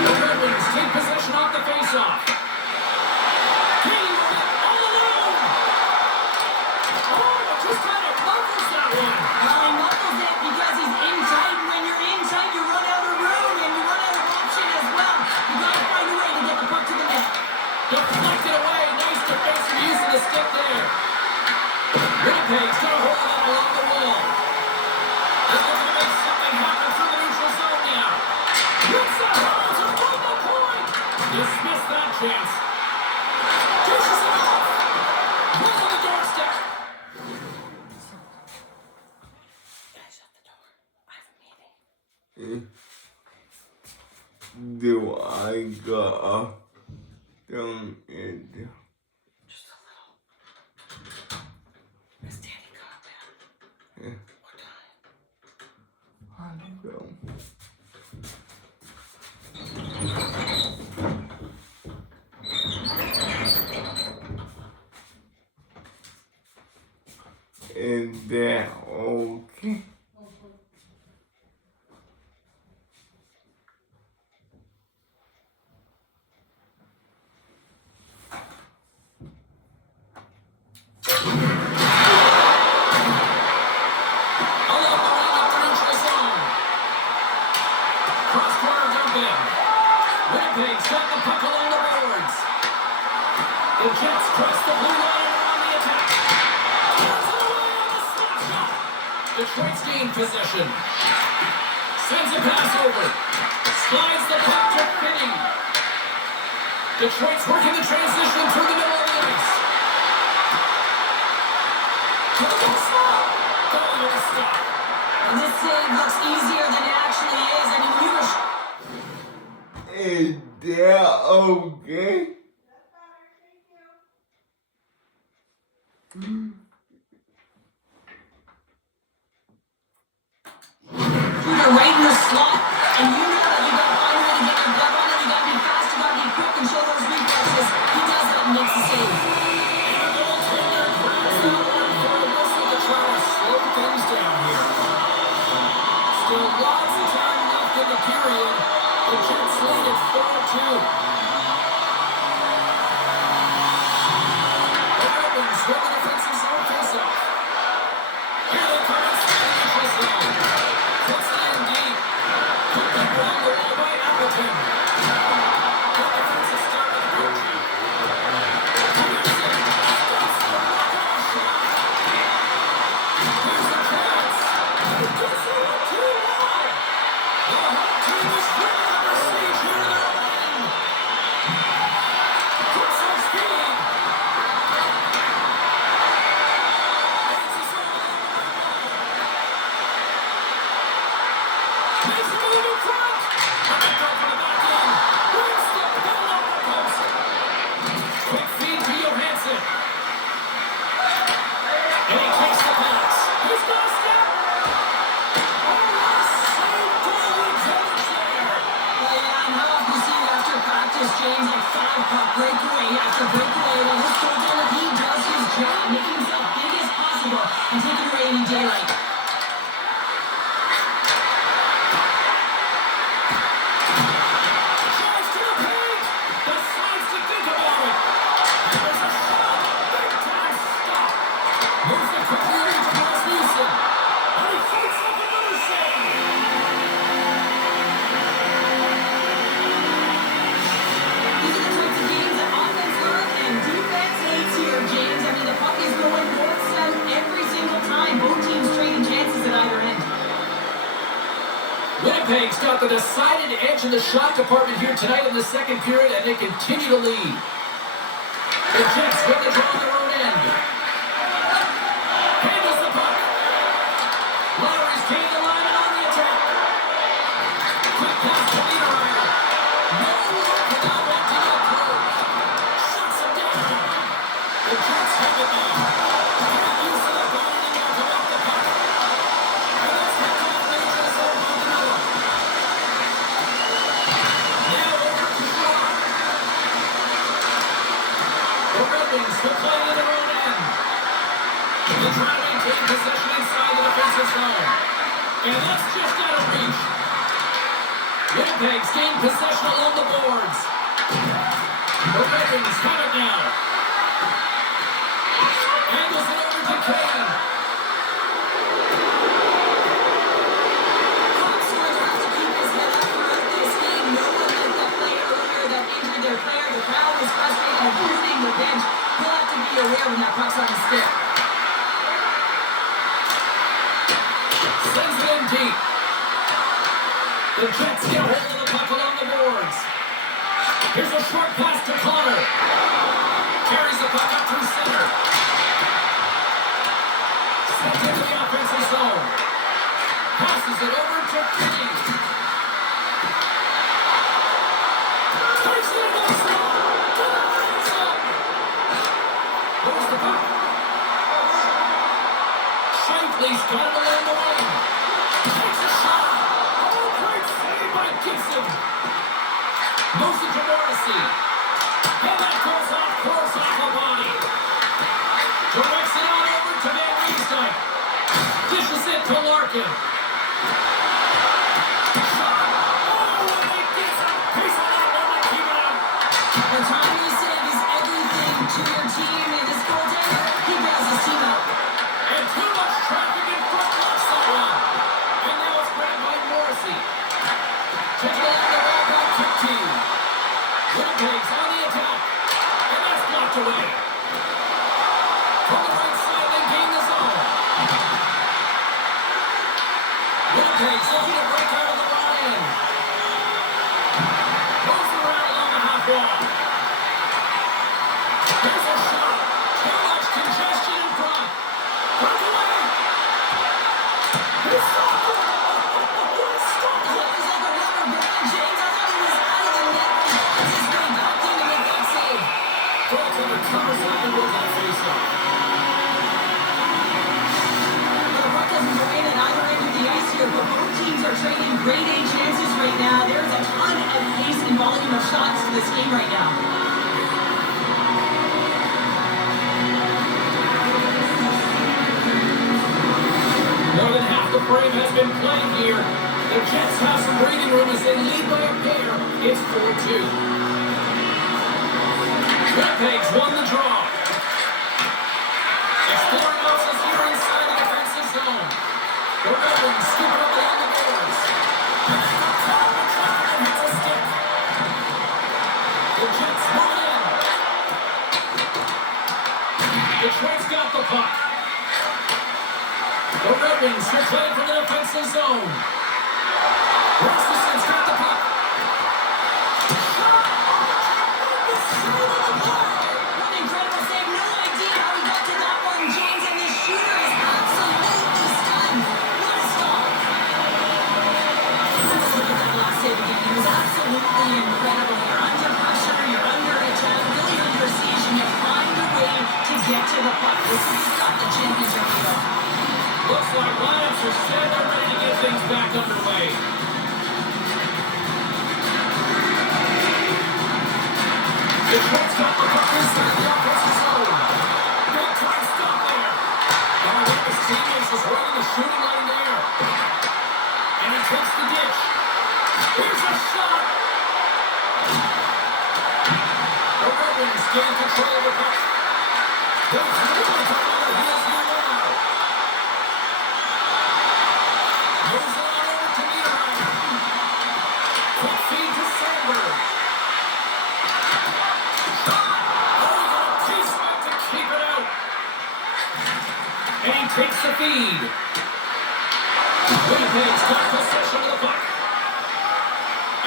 The Red Wings take possession off the face-off. Kane with it all alone. Oh, just kind of muffles that one. Well, he muffles it because he's in tight. When you're in tight, you run out of room and you run out of option as well. You gotta find a way to get the puck to the net. Deflected away. Nice defensive use of the stick there. Winnipeg's got a hold of it along the wall. They're looking to make something happen through the neutral zone now. Hits the holes and from the point. Dismiss that chance. Dishes it off. Right on the doorstep. Guys, shut the door. I have a meeting. Do I got them in? Just a little. Miss Danny, calm down. Yeah, We're done. I go. Is that okay? along the boards. The Jets cross the blue line on the attack. Puts it away on the slap shot. Detroit's gained possession. Sends a pass over. Slides the puck to Finney. Detroit's working the transition through the middle of the ice. Goalie with a stop. And this save looks easier than it actually is. I mean, you were... Is that okay? You're right in the slot, and you know that you got to find a way to get your glove on it. You got to be fast, you got to be quick, and show those reflexes. He does that and makes the save. And the goaltender grabs that one for a whistle to try to slow things down here. Still lots of time left in the period. The Jets lead at 4-2. The Red Wings win the defensive zone faceoff. Here they come inside the neutral zone. Puts it in deep. Put the ball the wall by Appleton. The defensive start with Ritchie. Here's a chance. It gets a little too wide. The home team is really under siege here in their own end. Puts some speed. Makes a move in front. And they go for the back end. Brings the ball off the post. Quick feed to Johansson. And he takes the pass. He's got a step. Oh, what a save goalie coverage there. Well, yeah, and how often you see it after practice, James, like 5-puck breakaway after breakaway. Well, this goaltender, he does his job, making himself big as possible and taking away any daylight. Drives to the paint. Decides to think about it. There's a shot. Big time stop. Moves it quickly over to Rasmussen. And he fights off another save. These are the types of games that offense loves and defense hates here, James. I mean, the puck is going north-south every single time. Both teams trading chances at either end. Winnipeg's got the decided edge in the shot department here tonight in the second period, and they continue to lead. The Jets win the draw on their own end. Handles the puck. Lowry's gained the line and on the attack. Quick pass to Niederreiter. No look without wanting to approach. Shuts him down. The Jets have it now. Great use of the body to knock him off the puck. And that's the top neutral zone on the middle. Now over to Shaw. The Red Wings will play in their own end. They try to maintain possession inside the defensive zone. And that's just out of reach. Winnipeg's gained possession along the boards. The Red Wings have it now. Angles it over to Kane. Hawks are going to have to keep his head up throughout this game. No one like that player earlier that injured their player. The crowd was frustrated, including the bench. He'll have to be aware when that puck's on his stick. Sends it in deep. The Jets get hold of the puck along the boards. Here's a short pass to Connor. Carries the puck up through center. Sent into the offensive zone. Passes it over to Finney. Takes it into the slot. To the red zone. Where's the puck? Shankly's got it along the wing. Takes a shot. Oh, great save by Gibson. Moves it to Morrissey. And that goes off course off the body. Directs it on over to Van Riemsdyk. Dishes it to Larkin. Shot. Oh, and it gets a piece of that one to keep it out. The time you save is everything to your team, and this goaltender, he bails his team out. And too much traffic in front left that one. And now it's grabbed by Morrissey. Taken along the wall by 15. Winnipeg's attack. And that's blocked away. From the right side, they gain the zone. Winnipeg's looking to break out of the line. Goes around along the half wall. Here's a shot. Too much congestion in front. Breakaway. He stopped it. He stopped it. It was like a rubber band, James. I thought he was out of the net. He finds his way back in to make that save. Goaltender covers up and will get a face-off. Well, the puck doesn't go in at either end of the ice here, but both teams are trading grade A chances right now. There's a ton of pace and volume of shots to this game right now. More than half the frame has been played here. The Jets have some breathing room as they lead by a pair. It's 4-2. Winnipeg's won the draw. Exploring options here inside the defensive zone. The Red Wings scoop it up along the boards. Hits a stick. The Jets move it in. Detroit's got the puck. The Red Wings are playing from the defensive zone. Rasmussen's got the puck. What an incredible save. No idea how he got to that one, James, and this shooter is absolutely stunned. What a stop. Let's look at that last save again. It was absolutely incredible. You're under pressure, you're under attack, really under siege, and you find a way to get to the puck. This is not the championship level. Looks like lineups are set. They're ready to get things back underway. Detroit's got the puck inside the offensive zone. Big time stop there. One of his teammates is right in the shooting line there. And he takes the ditch. Here's a shot. The Red Wings gain control of the puck. There's really time on the heels here now. Moves on over to Niederreiter. Quick feed to Sandberg. Shot! Oh, he got a piece of it to keep it out. And he takes the feed. Winnipeg's got possession of the puck.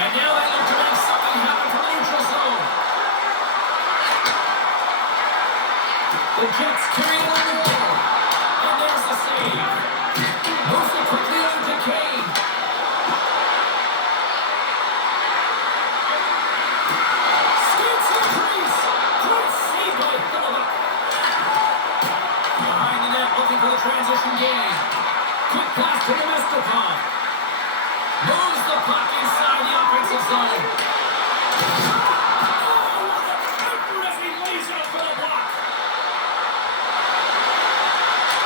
And now they look to make something happen from the neutral zone. The Jets carry it on the wall. And there's the save. Moves it quickly over to Kane. Skates the crease. Great save by Hellebuyck. Behind the net, looking for the transition game. Quick pass to Nemestikov. Moves the puck inside the offensive zone. Oh, what a effort as he lays it up for the block.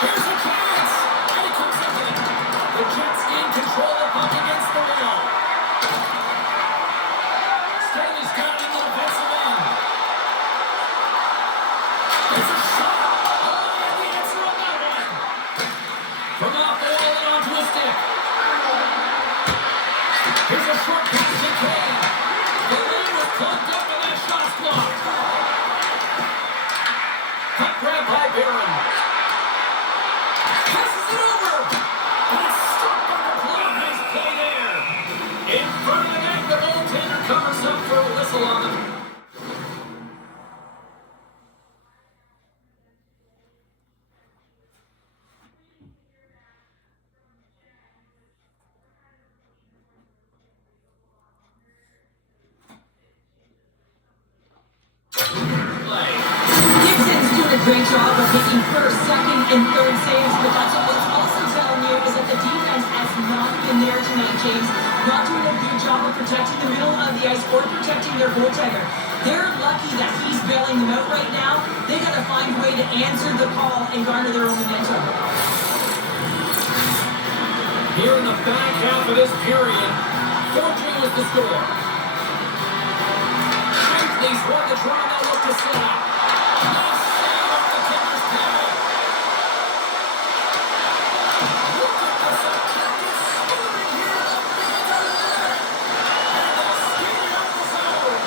Here's a chance. And he comes up with it. The Jets gain control of the puck against the wall. Stanley's got it in the defensive end. There's a shot. Oh, and the answer on that one. From off the wall and onto a stick. Here's a short pass to Kane. The lane was plugged up and that shot's blocked. Puck grab by Barron. Passes it over. And it's stopped by the play. Nice play there. In front of the net, the goaltender covers up for a whistle on him. Gibson's doing a great job of making first, second, and third saves, but that's what's also telling you is that the defense has not been there tonight, James. Not doing a good job of protecting the middle of the ice or protecting their goaltender. They're lucky that he's bailing them out right now. They got to find a way to answer the call and garner their own momentum. Here in the back half of this period, 4-2 is the score. Shankly's won the draw, they'll look to set up. Nice save off the kicker's pad. Look at this attack, it's moving here in the middle of the net. And they'll skate it out the zone.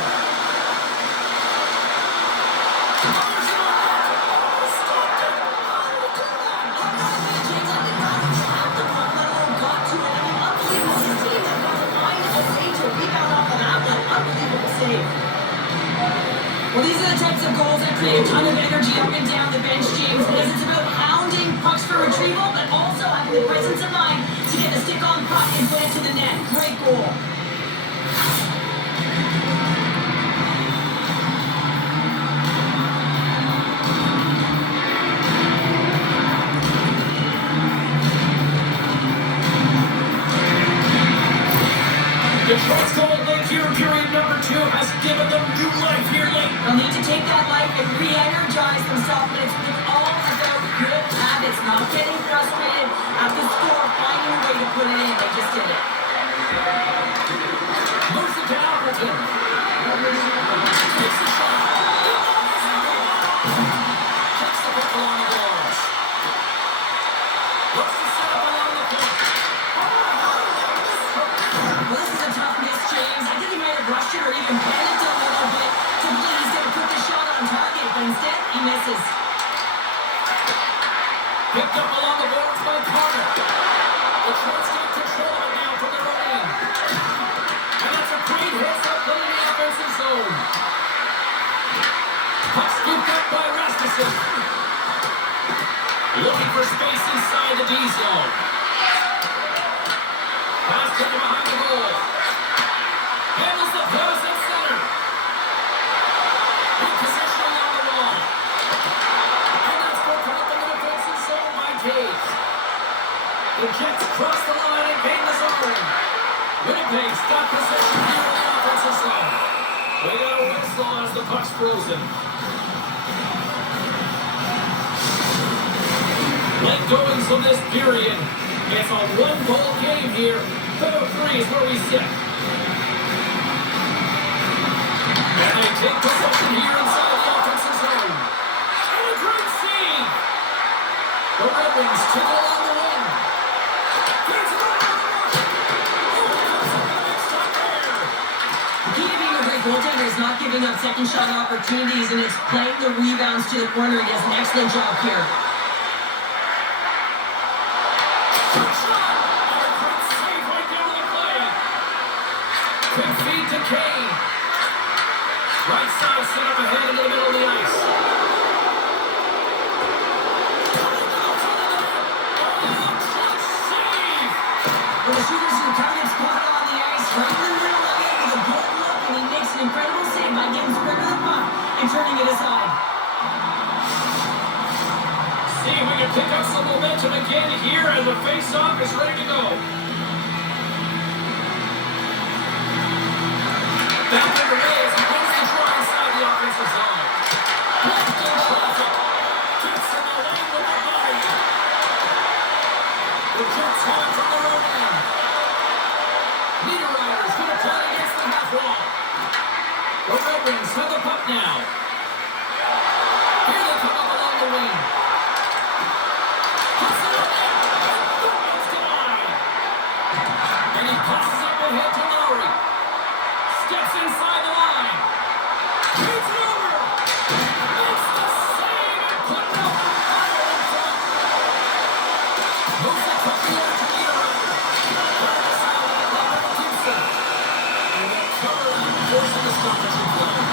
Well, these are the types of goals that create a ton of energy up and down the bench, James, because it's about hounding pucks for retrieval, but also having the presence of mind to get the stick on puck and put it to the net. Great goal. Detroit's goal late here, period number 2, has given them new life here late. They'll need to take that life and re-energize themselves, but it's all about good habits, not getting frustrated at the score, finding a way to put it in. They just did it. Moves it to Appleton. Takes the shot. Takes the puck along the boards. Looks to set up along the point. Well, this is a tough miss, James. I think he might have rushed it or even panicked a little bit to believe he's going to put the shot on target, but instead he misses. Picked up along the boards by Connor. The Detroit's got control of it now from their own end. And that's a great hit up in the offensive zone. Puck scooped up by Rasmussen. Looking for space inside the D zone. Pass to behind the goal. Handles the pass at center. In possession along the wall. And that's broken up in the defensive zone by Taves. The Jets cross the line and gain the zone. Winnipeg's got possession here in the offensive zone. They got a whistle as the puck's frozen. Late goings of this period. It's a one-goal game here. 4-3 is where we sit. And they take possession here inside the offensive zone. And a great save! The Red Wings took it along the wing. Here's the The key to being a great goaltender is not giving up second shot opportunities, and it's playing the rebounds to the corner. He does an excellent job here. Quick feed to Kane. Right side set up ahead into the middle of the ice. Save! Well, the shooter's in the target spot on the ice, right in the middle of it with a good look, and he makes an incredible save by getting spread of the puck and turning it aside. See if we can pick up some momentum again here as the face-off is ready to go. Back in the race, he wins the draw inside the offensive zone. Blocked in traffic. Gets in the lane with the body. The Jets have it from their own end. Niederreiter's going to play against the half wall. The Red Wings have the puck now. Here they come up along the wing. Puts it up there. It's denied. And he passes up ahead to Lowry. Steps inside the line. Shoots it over. It's the save and put it over the fire in front. Moves the puck here to Niederreiter. Turn this out at John Gibson. And then covered on the force of the stoppage and play.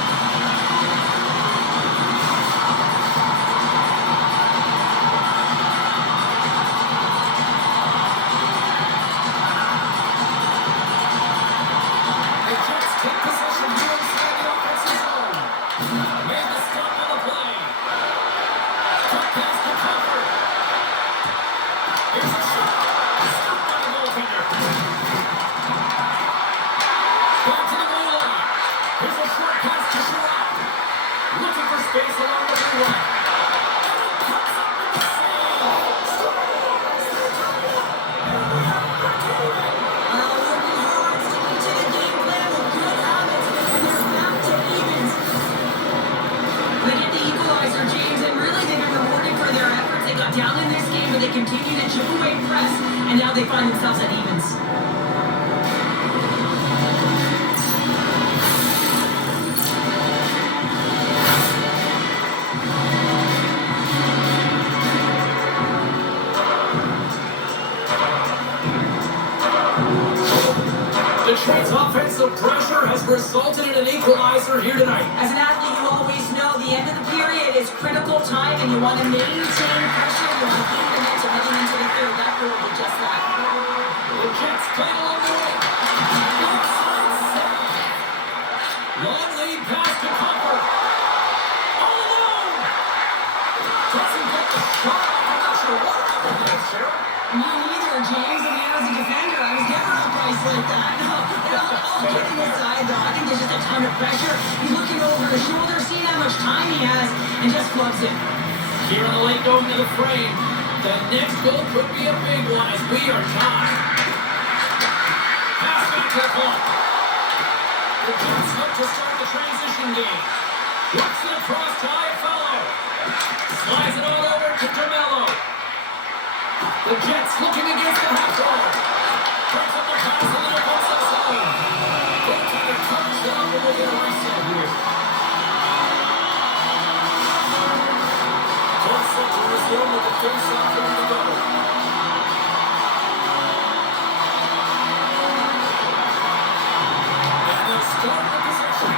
The Jets take possession here inside the offensive zone. Made the stop on the play. Cut pass to Comfort. Here's a shot. Stopped by the goaltender. Back to the goal line. Here's a short pass to Sherrod. Looking for space along the blue line. And he cuts up with the save. Working hard, sticking to the game plan with good habits, and they're back to evens. They get the equalizer, James, and really they've been rewarded for their efforts. They got down in this game, but they continue to chip away press, and now they find themselves at evens. resulted in an equalizer here tonight. As an athlete, you always know the end of the period is critical time, and you want to maintain pressure. You want to keep the momentum heading into the third. That goal did just that. The Jets playing along the way. Long lead pass to Cooper. All alone. Doesn't get the shot. I'm not sure what happened there, Cheryl. Me neither, James. I mean, as a defender, I was never up ice like that. No, all kidding aside, though, I think there's just a ton of pressure. He's looking over his shoulder, seeing how much time he has, and just flubs it. Here on the late going to the frame. The next goal could be a big one as we are tied. Pass back to the point. The Jets look to start the transition game. Looks it across to Iafallo. Slides it all over to Carmelo. The Jets looking against the half wall. Breaks up the pass a little close to the zone. Goaltender covers it up and we'll get a reset here. Jets set to resume with the face-off ready to go. And they'll start the possession.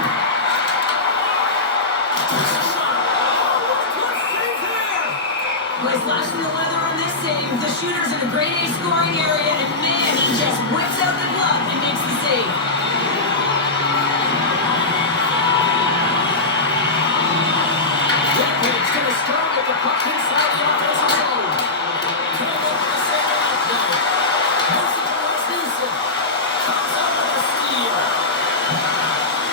Boy, slashing the leather on this save. The shooter's in a grade A scoring area, and man, he just whips out the glove and makes the save. Winnipeg's going to start with the puck inside the offensive zone. Coming up with the save on that play. Moves it to Rasmussen. Comes up with a steal.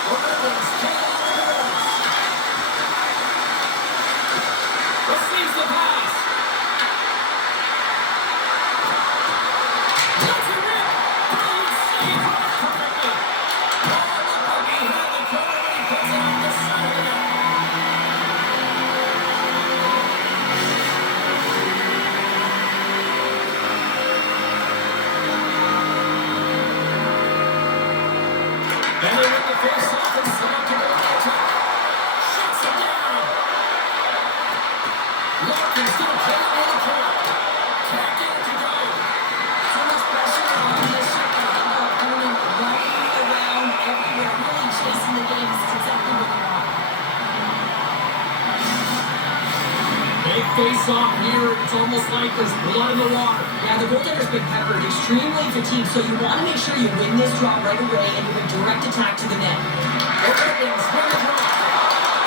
The Rebels take it on the boards. Receives the pass. Lets it rip. Brilliant save. Perfectly. Oh, look like he had the cover when he puts it on the side of the net. And they win the face-off and select to go to the attack. Shuts it down. Larkin's going to play it near the point. Can't get it to go. So much pressure on this shot. Opponent running around everywhere, really chasing the game. This is exactly what they want. Big face-off here. It's almost like there's blood in the water. Yeah, the goaltender's been peppered, extremely fatigued, so you want to make sure you win this draw right away and you have a direct attack to the net. The Rebels win the draw.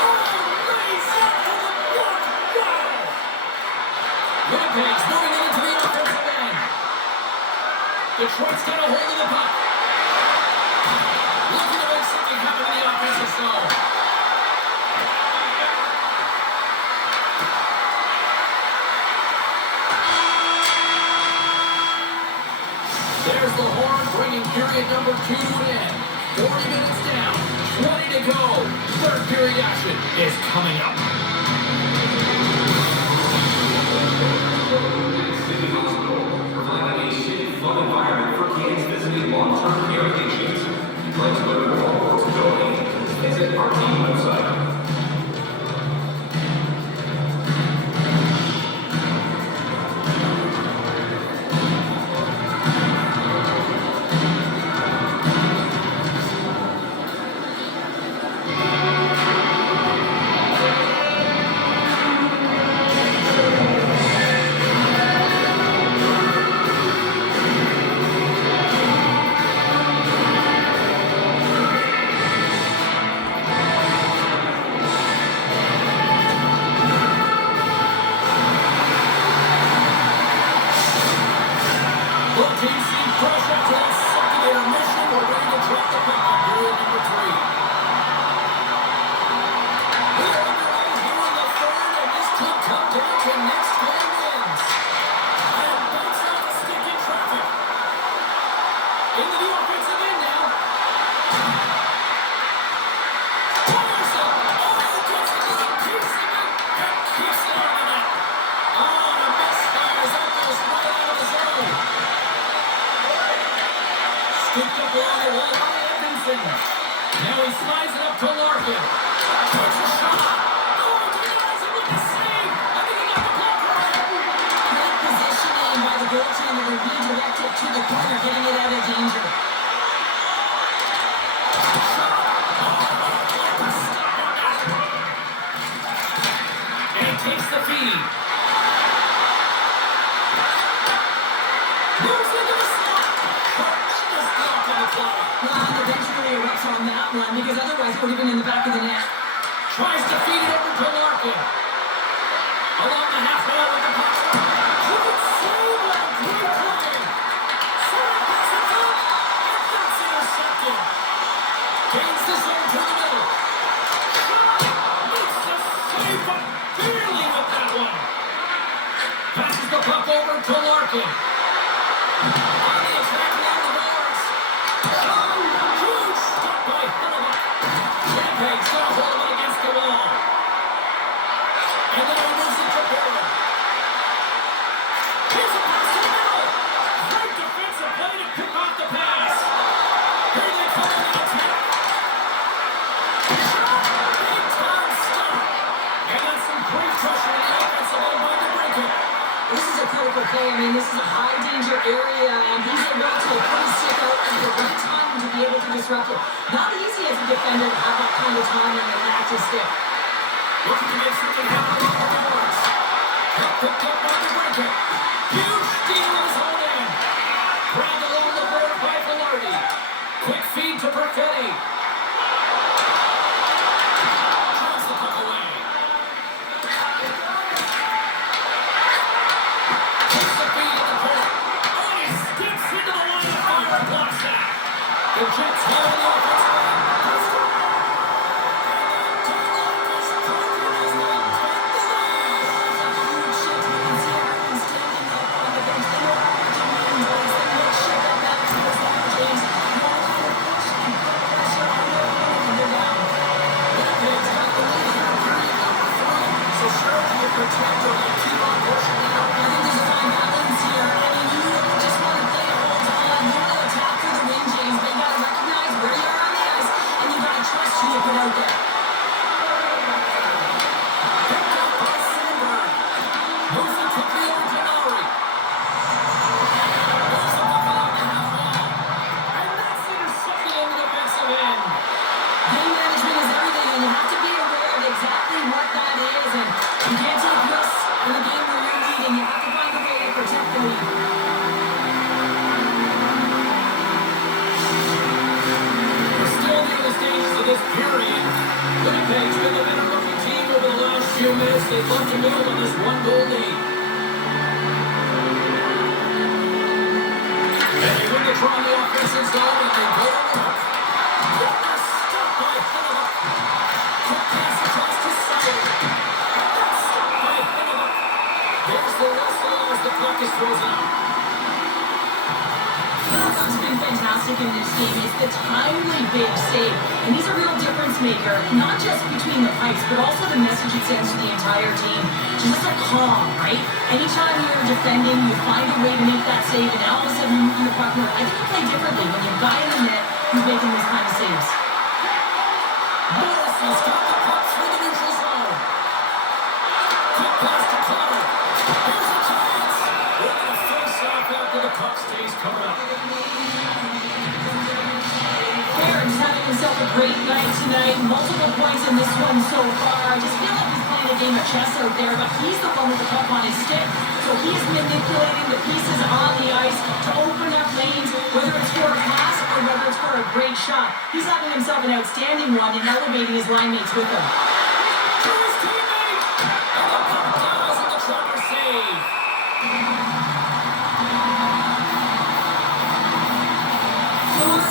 Oh, nice shot from the block. Wow. Winnipeg's moving it into the offensive end. Detroit's got a hold of the puck. Looking to make something happen in the offensive zone. There's the horn, bringing period number 2 to an end. 40 minutes down, 20 to go. Third period action is coming up. City Hospital, providing a safe, fun environment for kids visiting long-term care patients. If you'd like to learn more or to donate, visit our team website. takes the feed. Moves into the slot. Tremendous block on the play. Well, the bench really erupts on that one because otherwise it would have been in the back of the net. Tries to feed it over to Larkin. Along the half wall with the puck. Good save and great play. Sorry, pass it up. And that's intercepted. Gains the zone to the middle. Shot. Makes the save, but barely with that one. Passes the puck over to Larkin. On the attack along the boards. Shot. Huge stop by Hellebuyck. Winnipeg's got a hold of it against the wall. And then he moves it to Barron. Here's a pass to the middle. Great defensive play to pick off the pass. Here they come in the attack. Shot. Big time stop. And that's some great pressure in the offensive line by the breaker. This is a critical play. I mean, this is a high danger area, and he's able to put his stick out at the right time to be able to disrupt it. Not easy as a defender to have that kind of timing and an active stick. Looking to make something happen on the boards. Picked up by the breaker. Huge steal in his own end. Grabbed along the board by Velarde. Quick feed to Perfetti. Draws the puck away. Takes the feed at the point. Oh, and he skips into the line of fire and blocks that. The Jets have the offensive line. Winnipeg's been the better looking team over the last few minutes. They'd love to build on this one-goal lead. And they win the draw on the offensive zone, and they go to work. They're stopped by Hellebuyck. Quick pass across to Sutter. And that's stopped by Hellebuyck. There's the whistle as the puck is frozen out. Hellebuyck's been fantastic in this game. It's the timely big save. And he's a real difference maker, not just between the pipes, but also the message it sends to the entire team. Just a calm, right? Anytime you're defending, you find a way to make that save, and all of a sudden you move the puck more. I think you play differently when you've got in the net who's making these kind of saves. Morrison's got the puck through the neutral zone. Quick pass to Connor. Here's a chance. They're going to face off after the puck stays covered up. Barron's having himself a great night tonight. Multiple points in this one so far. I just feel like he's playing a game of chess out there, but he's the one with the puck on his stick. So he's manipulating the pieces on the ice to open up lanes, whether it's for a pass or whether it's for a great shot. He's having himself an outstanding one and elevating his line mates with him. To his teammate. And the puck dials and the Trucker save.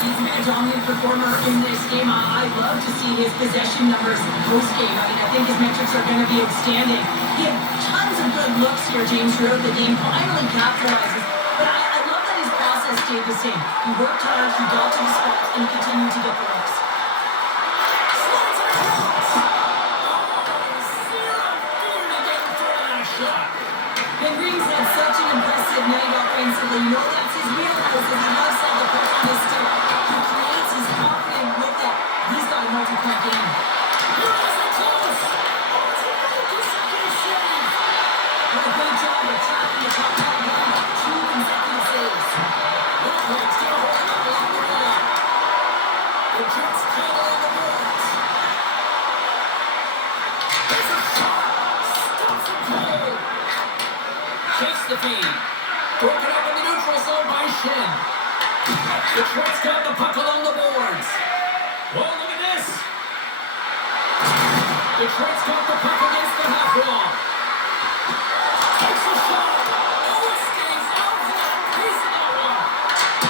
He's been a dominant performer in this game. I love to see his possession numbers post-game. I mean, I think his metrics are going to be outstanding. He had tons of good looks here, James, throughout the game. Finally capitalizes. But I love that his process stayed the same. He worked hard, he got to the spots, and he continued to get the looks. Slides across. Oh, zero fear to get in front of that shot. And Reeves had such an impressive night offensively. You know that's his wheelhouse, and he loves to have the puck on his stick. He creates, he's confident with it. He's got a multi-point game. Here is the close. Oh, it's a multi-second save. What a great job of tracking the top top line. 2 consecutive saves. Winnipeg's got a hold of it along the wall. The Jets in. Detroit's got the puck along the boards. Oh, look at this. Detroit's got the puck against the half wall. Takes a shot. Oh, it stays out of that piece of that one.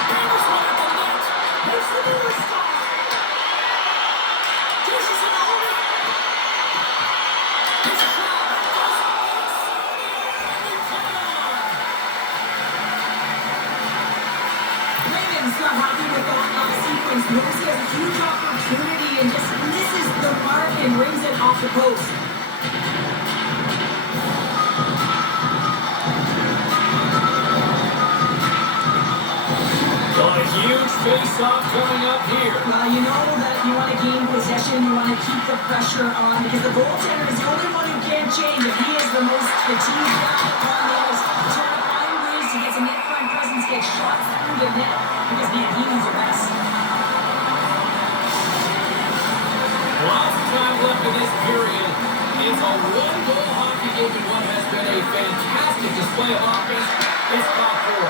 Hammers one at the net. Makes the newer stop. Dishes it over. His shot. Goes on the inside. And come on. Ravens not happy with that sequence. Notice he has a huge opportunity and just misses the mark and rings it off the post. Got a huge face-off coming up here. Well, you know that you want to gain possession, you want to keep the pressure on because the goaltender is the only one who can't change it. He is the most fatigued guy on the ice. Trying to find ways to get some net front presence, get shots through the net because, man, he needs a rest. Lots of time left in this period. It's a one-goal hockey game and what has been a fantastic display of offense. It's top four.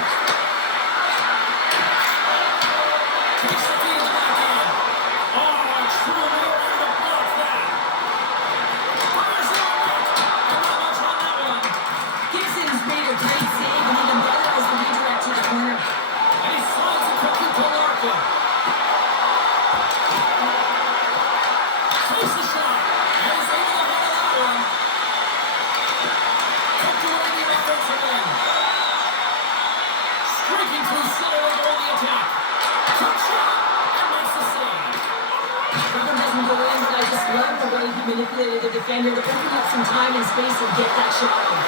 Takes the feed in the backhand. Oh, true way to block that. Fires it on net. And not much on that one. Gibson's made a great save, and even better was the redirect to the corner. And he slides it quickly to Larkin. Takes the shot. And is able to handle that one. Tucked away in the offensive end. Streaking through center to go on the attack. Quick shot. And makes the save. That one doesn't go in, but I just love the way he manipulated the defender to open up some time and space and get that shot off.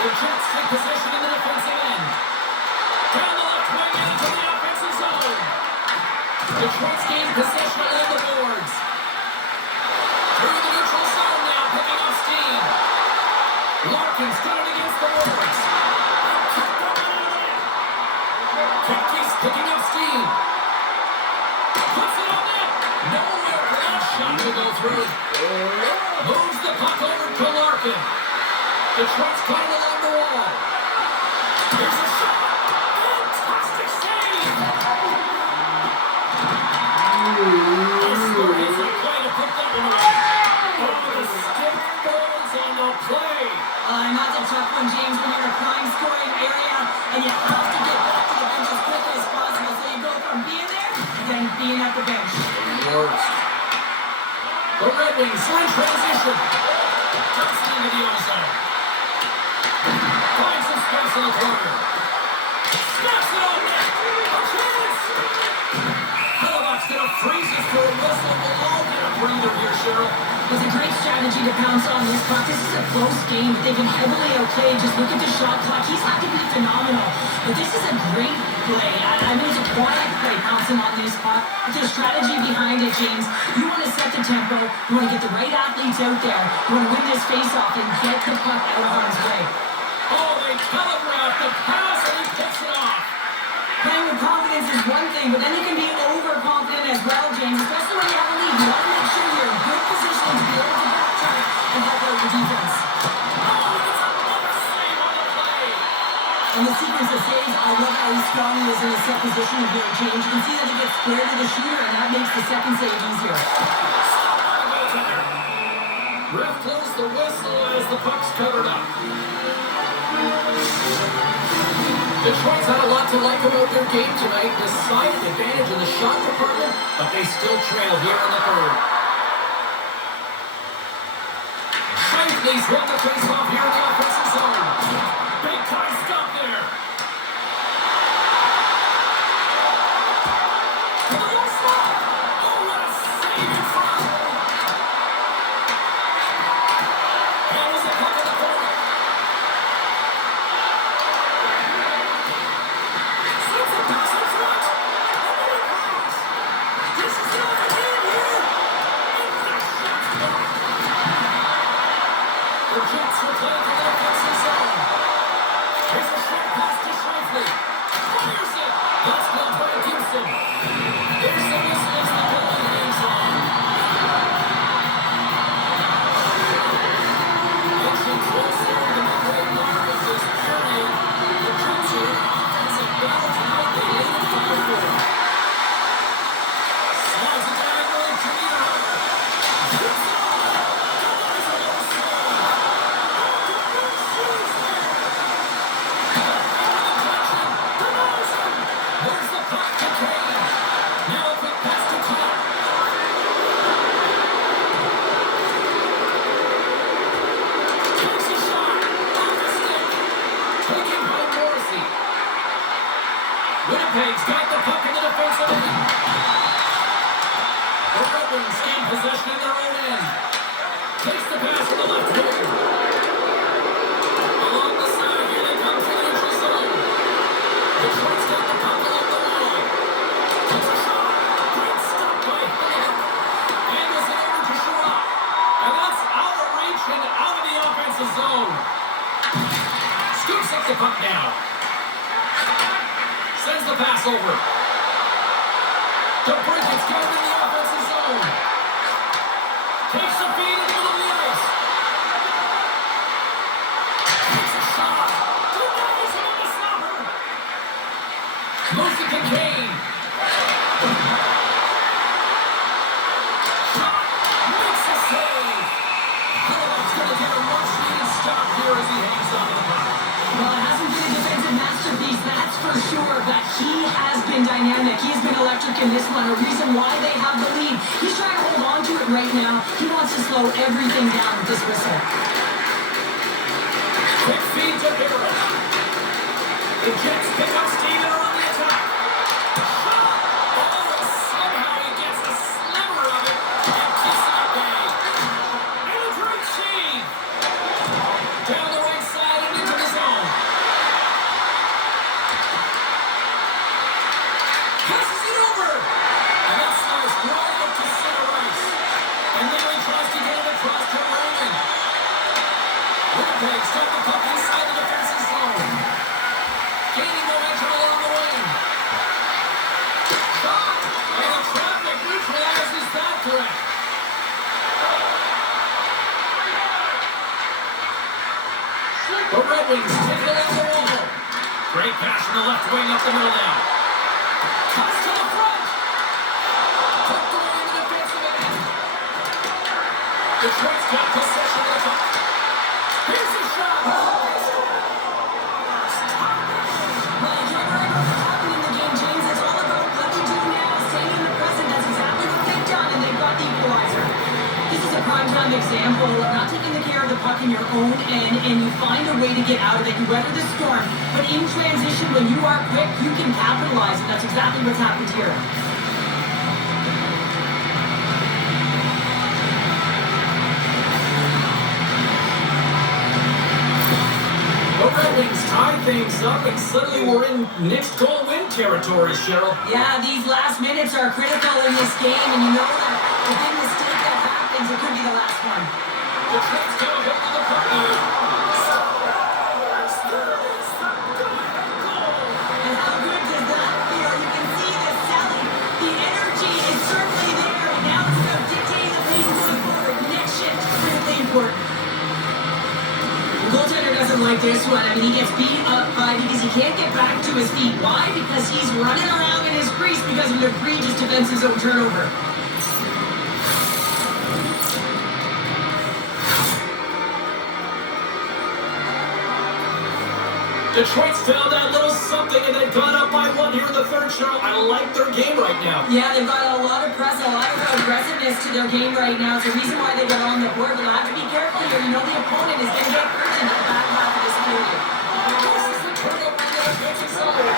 The Jets take possession in the defensive end. Down the left wing into the offensive zone. Detroit's gained possession along the boards. Through the neutral zone now, picking up steam. Larkin's got it against the boards. Kicked up into the net. Keeps picking up steam. Puts it on net. Nowhere for that shot to go through. Moves the puck over to Larkin. Detroit's got it along the wall. Here's a shot. Fantastic save. This is a play to put that one away. Oh, the stick falls on the play. Not the tough one, James, when you're in a prime scoring area and you have to get back to the bench as quickly as possible. So you go from being there to then being at the bench. Worst. The Red Wings are in transition. Johnson into the ozone. Finds some space in the corner. Snaps it on net. A chance. Hellebuyck's gonna freeze us for a whistle. We'll all get a breather here, Cheryl. It's a great strategy to pounce on this puck. This is a close game. They've been heavily outplayed. Just look at the shot clock. He's had to be phenomenal. But this is a great play. I mean, it's a quiet play pouncing on this puck. But there's strategy behind it, James. You want to set the tempo. You want to get the right athletes out there. You want to win this face-off and get the puck out of harm's way. Oh, they telegraph the pass and he picks it off. Playing with confidence is one thing, but then you can be overconfident as well, James. Especially when you have a lead. You want to make sure you're in good position to be able to backtrack and help out your defense. Oh, it's another save on the play. And the sequence of saves, I love how strong he is in his set position here, James. You can see that he gets square to the shooter, and that makes the second save easier. Ref blows the whistle as the puck's covered up. Detroit's had a lot to like about their game tonight. Decided advantage in the shot department, but they still trail here in the third. Shankly's won the face-off here in the offensive zone. Big time stop there. Oh, what a save in front. Handles the puck in the corner. Sends it pass in front. Oh, it comes. This is not the game here. And that shot's blocked. The Jets will possession in their own end. Takes the pass from the left wing. Along the side, here they come for the neutral zone. Detroit's got the puck along the wall. Takes a shot. Great stop by Hellebuyck. Handles it over to Sherratt. And that's out of reach and out of the offensive zone. Scoops up the puck now. Sends the pass over. The break is covered in the offensive zone. Takes a feed in the middle of the ice. Takes a shot. Denies him on the stopper. Moves to Kincaid. Shot. Makes a save. Hellebuyck's going to get a much-needed stop here as he hangs on to the puck. Well, it hasn't been a defensive masterpiece, that's for sure, but he has been dynamic. He has been electric in this one, a reason why they have the lead. He's trying to hold on to it right now. He wants to slow everything down with this whistle. Quick feed to Barrett. The Jets pick up steam and are on the attack. Shot! Oh, somehow he gets a sliver of it and keeps it at bay. And a great save! Down the right side and into the zone. Passes it over! And that slides right up to center ice. And now he tries to get it across to Raymond. Winnipeg's got the puck inside the defensive zone. Gaining momentum along the wing. Shot! And the traffic neutralizes that threat. The Red Wings take it along the wall. Great pass from the left wing up the middle now. Cuts to the front. Tucked away in the defensive end. Detroit's got possession of the puck. Here's a shot. Well, you can't worry about what's happening in the game, James. It's all about what you do now, staying in the present. That's exactly what they've done, and they've got the equalizer. This is a prime-time example of not taking the care of the puck in your own end, and you find a way to get out of it. You weather the storm, but in transition, when you are quick, you can capitalize, and that's exactly what's happened here. The Red Wings tie things up, and suddenly we're in next goal win territory, Cheryl. Yeah, these last minutes are critical in this game, and you know that the big mistake that happens, it could be the last one. Detroit's got a hold of the puck now. And how good does that feel? You can see the selling. The energy is certainly there. And now it's about dictating the pace going forward. Next shift is critically important. The goaltender doesn't like this one. I mean, he gets beat up by because he can't get back to his feet. Why? Because he's running around in his crease because of an egregious defensive zone turnover. Detroit's found that little something, and they've gone up by one here in the third, Cheryl. I like their game right now. Yeah, they've got a lot of press, a lot of aggressiveness to their game right now. It's the reason why they get on the board. But they'll have to be careful here. You know the opponent is going to get hurt in the back half of this period. This is the turnover in the defensive zone.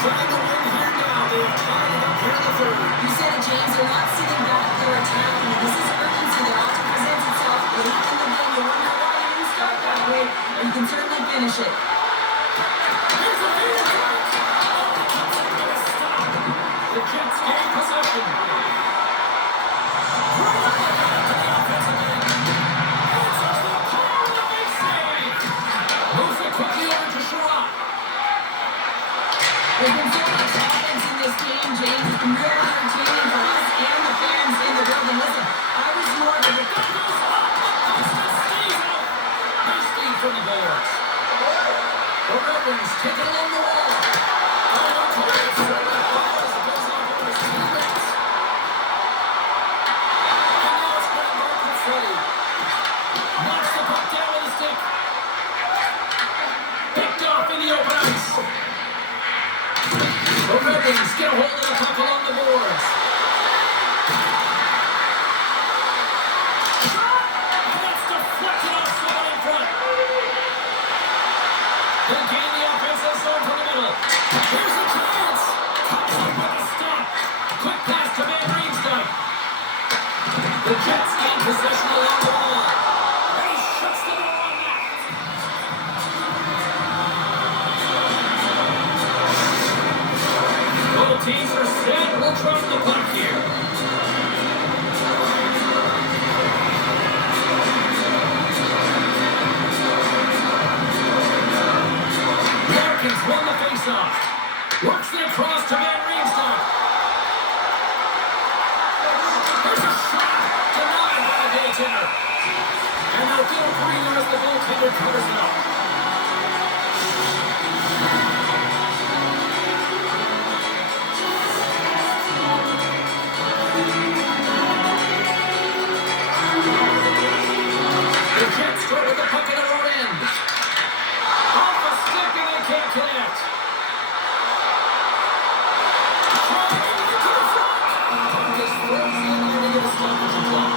Trying to win here now. They have tied it up here in the third. You said it, James. They're not sitting back. They're attacking. This is urgency that often presents itself late in the game. You wonder why you didn't start that way, and you can certainly finish it. Here's a field strike. Oh, the Jets are going to stop. The Jets gain possession. Right up the back to the offensive end. Answers the call with a big save. Moves it quickly over to Sherratt. There's been so much offense in this game, James. It's been real entertaining for us and the fans in the building. Listen, I was more of a Goes up. Austin stays out. Nice feed from the boards. Kings get a hold of the puck along the boards. And that's deflected off someone in front. They gain the offensive zone from the middle. Here's a chance. Comes up with a stop. Quick pass to Van Riemsdyk. The Jets gain possession along the wall. And he shuts the door on that. Both teams are set. We'll drop the puck here. The Americans won the faceoff. Works it across to Van Riemsdyk. There's a shot. Denied by the goaltender. And now Phil Greener as the goaltender covers it up. The Jets start with the puck in the road end. Off the stick and they can't connect. Trying to get to the front. Puck is frozen and into the stoppage block.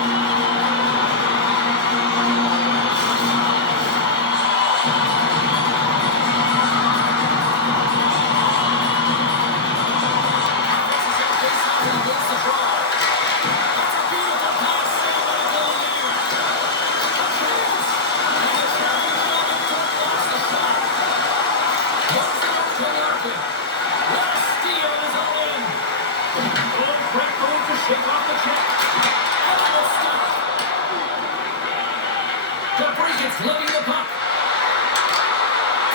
Shake off the check. And it will stop. The break is looking the puck.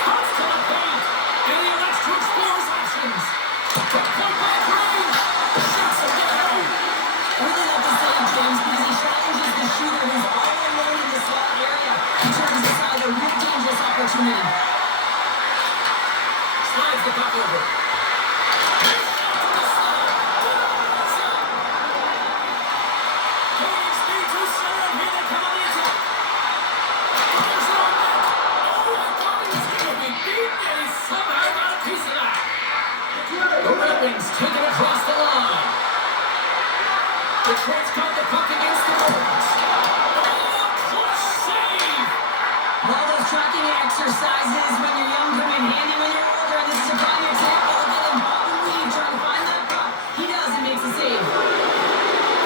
Cuts to the paint. And he elects to explore his options. The point back range. Shoots again. I really love this game, James, because he challenges the shooter who's all alone in the slot area. He turns aside a real dangerous opportunity. Slides the puck over. The Red Wings take it across the line. Detroit's got the puck against the boards. Oh, clutch save! All those tracking exercises when you're young come in handy when you're older, and this is a prime example of getting Bob and Weave trying to find that puck. He does and makes a save.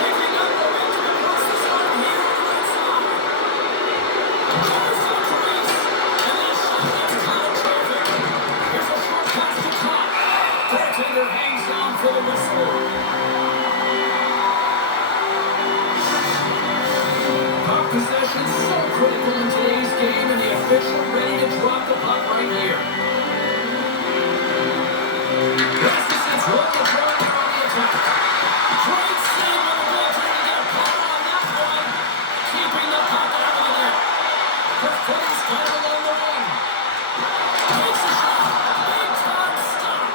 Picking up the wind across the zone here on the right side. Drives to the crease. And that shot gets caught in traffic. Here's a short pass to Cobb. Goaltender hangs down for the whistle. Puck possession so critical in today's game, and the official ready to drop the puck right here. Rasmussen's won the draw here on the attack. Great save by the goaltender to get a puck on that one. Keeping the puck out of the net. The face got it along the wing. Takes a shot. Big time stop.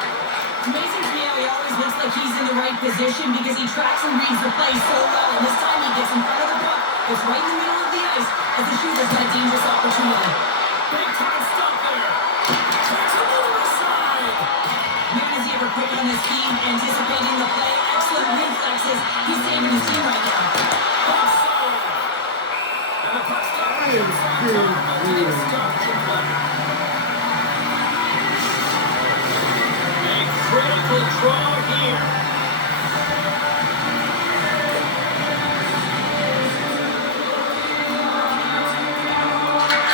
It's amazing to me how he always looks like he's in the right position because he tracks and reads the play so well. And this time he gets in front of the puck, goes right in the middle of the ice as the shooter's got a dangerous opportunity. Big time stop there. Takes it to the side. Man, is he ever quick on his feet, anticipating the play, excellent reflexes. He's saving the team right now. Offside. And the puck stoppage is stoppage in play. A critical draw here.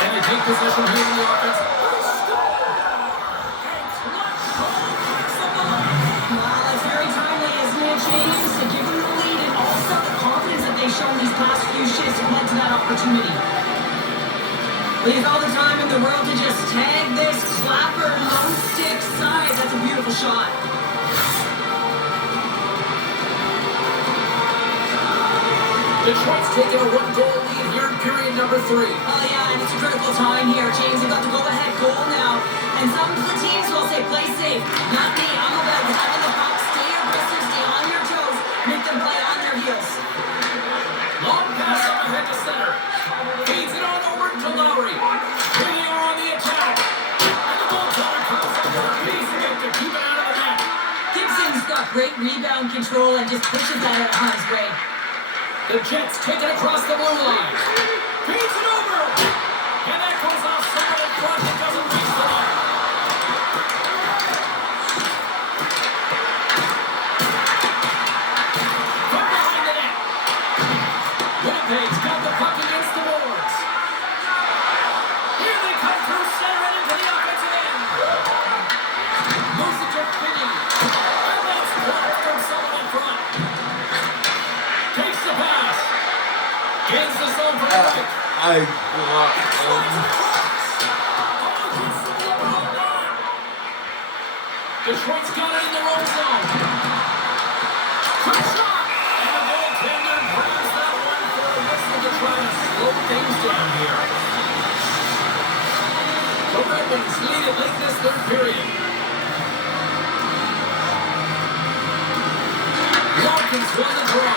And they take possession here in the offense. They score! A clutch goal knocks them off. Wow, that's very timely, isn't it, James? To give them the lead and also the confidence that they've shown these past few shifts led to that opportunity. Leave all the time in the world to just tag this slapper, low stick side. That's a beautiful shot. Detroit's taking a one-goal lead here in period number 3. Oh yeah, and it's a critical time here, James. They've got the go-ahead goal now. And some of the teams will say play safe. Not me. I'm about having the puck, stay aggressive, stay on your toes, make them play on their heels. Long pass up ahead to center. Feeds it on over to Lowry. Video on the attack. And the goaltender comes up with a piece again to keep it out of the net. Gibson's got great rebound control and just pushes that out of harm's way. The Jets take it across the blue line. Feeds it over. And that goes off someone in front that doesn't reach the line. From behind the net. Winnipeg's got the puck against the boards. Here they come through center and into the offensive end. Moves it to Finney. And that's blocked from someone in front. Takes the pass. Gains the zone for the right. Detroit's got it in their own zone. Quick shot. And the goaltender grabs that one for a whistle to try to slow things down here. The Red Wings lead it late this third period. Larkins won the draw.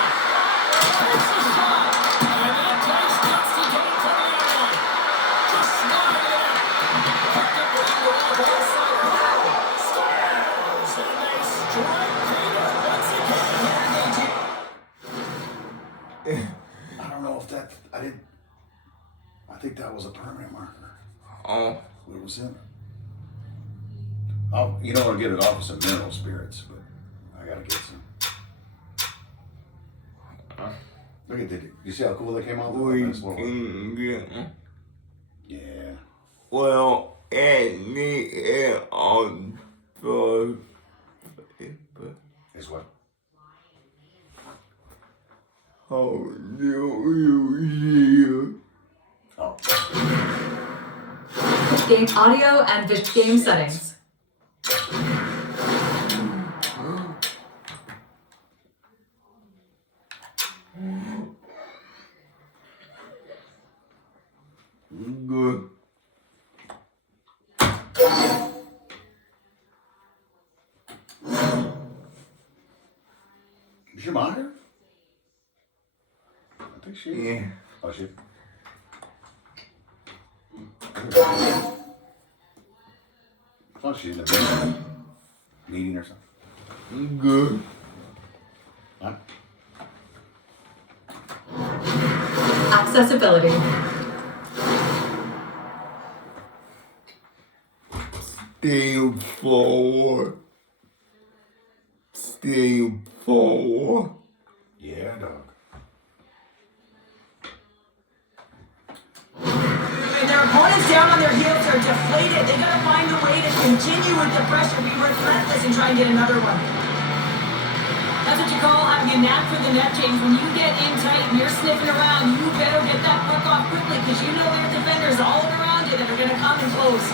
Takes the shot. And that takes nuts to get it to the other one. Just slide it in. Picked up along the wall ball side. Scores! And they strike Peter once again. I don't know if that, I think that was a permanent marker. Oh. What was in it? Oh, you don't want to get it off with some mineral spirits, but I gotta get some. Look at that. You see how cool they came out with? Yeah. Well, and the on the Is what? how do you Oh. Game audio and game settings. good? Is your mom here? I think she is. Yeah. Oh, she. I thought she's in a meeting or something. Good. Huh? Accessibility. Stay forward. Yeah, dog. When their opponents down on their heels are deflated, they gotta find a way to continue with the pressure, be relentless, and try and get another one. That's what you call having a knack for the net, James. When you get in tight and you're sniffing around, you better get that puck off quickly because you know there are defenders all around you that are gonna come and close.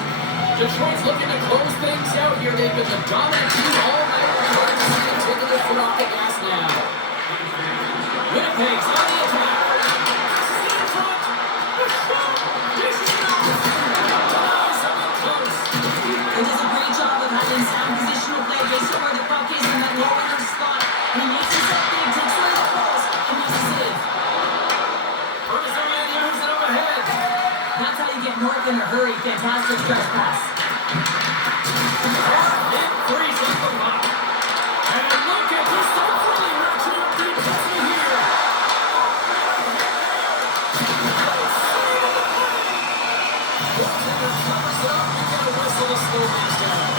Detroit's looking to close things out here. They've been the dominant team all night. Hard to see them taking their foot off the gas now. Winnipeg's on the attack. This is in front. The shot. This is not. Denies something close. He does a great job of having sound positional play based on where the puck is in that lower third spot. And he makes himself big, takes away the calls, and makes a save. Curtis O'Reilly moves it up ahead. That's how you get north in a hurry. Fantastic stretch pass. It frees up the puck. And look at this. They're really ratcheting up the intensity here. Goaltender covers it up. We get a whistle to slow things down.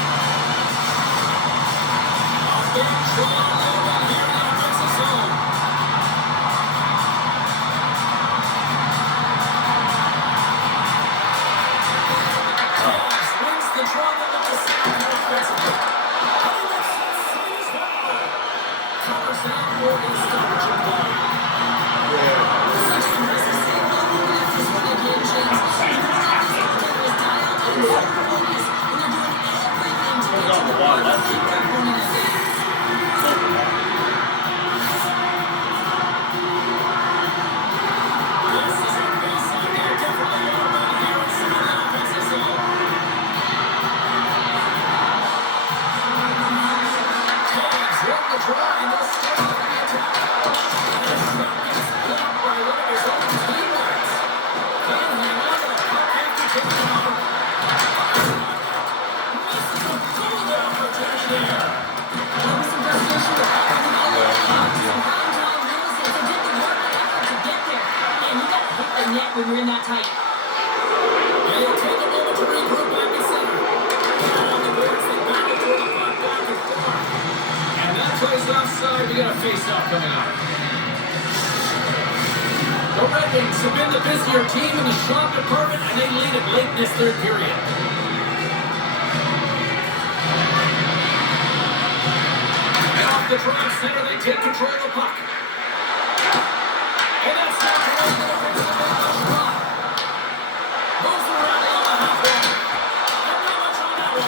A big draw movement here in the offensive zone. Cavs wins the draw that looks the second more offensively. Covers it up more than stoppage and ball. Such impressive save by the Olympics when they get a chance. Even when this goaltender is dialed in full focus, when they're doing everything to get to the ball to keep their opponent at bay. This is a baseline. They're definitely on right here inside the offensive zone. Cavs won the draw and they'll start on the attack. that when you're in that tight. And he'll take a moment to regroup back in center. And on the boards, they battle for the puck back and forth. And that plays offside. We got a face-off coming up. The Red Wings have been the busier team in the shot department, and they lead it late in this third period. And off the drive center, they take control of the puck. And that's not the way the defensive end of the shot. Moves around along the half wall. And not much on that one.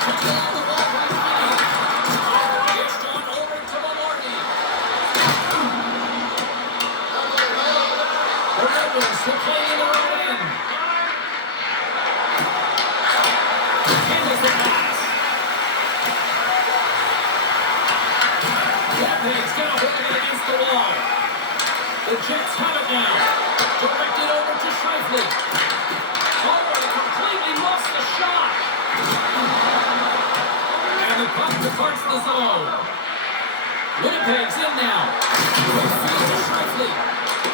Takes it on the wall right beneath. Here's John over to Maloney. The Red Wings will play in the right end. Handles the pass. Winnipeg's got a hold of it against the wall. The Jets have it now. Directed over to Scheifele. Oh, he completely lost the shot. And the puck departs the zone. Winnipeg's in now. Quick feed to Scheifele.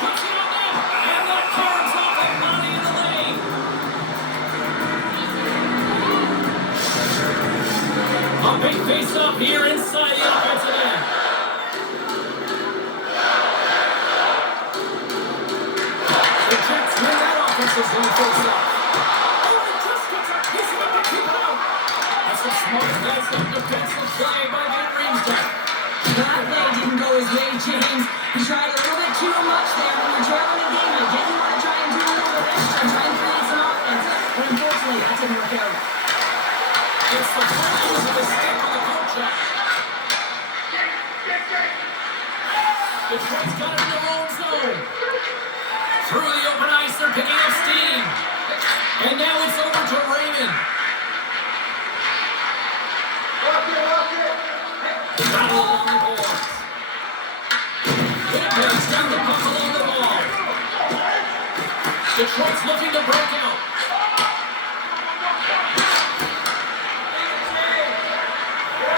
Puts it on net. And that carries off and Monty in the lane. A big face-off here inside the offensive end. The Jets win that offensive zone face-off. Oh, he just gets a piece of it to keep it out. That's some smart, that's some defensive play by Van Riemsdyk. That play didn't go his way, James. He tried a little bit too much there. When you're trailing a game, you didn't want to try and do a little bit extra and try and create some offense. But unfortunately, that didn't work out. It's the first use of the stick on the coach check. Detroit's got it in their own zone. Through the open ice, they're picking up steam. And now it's over to Raymond. Battle along the boards. Winnipeg's got the puck along the wall. Detroit's looking to break out.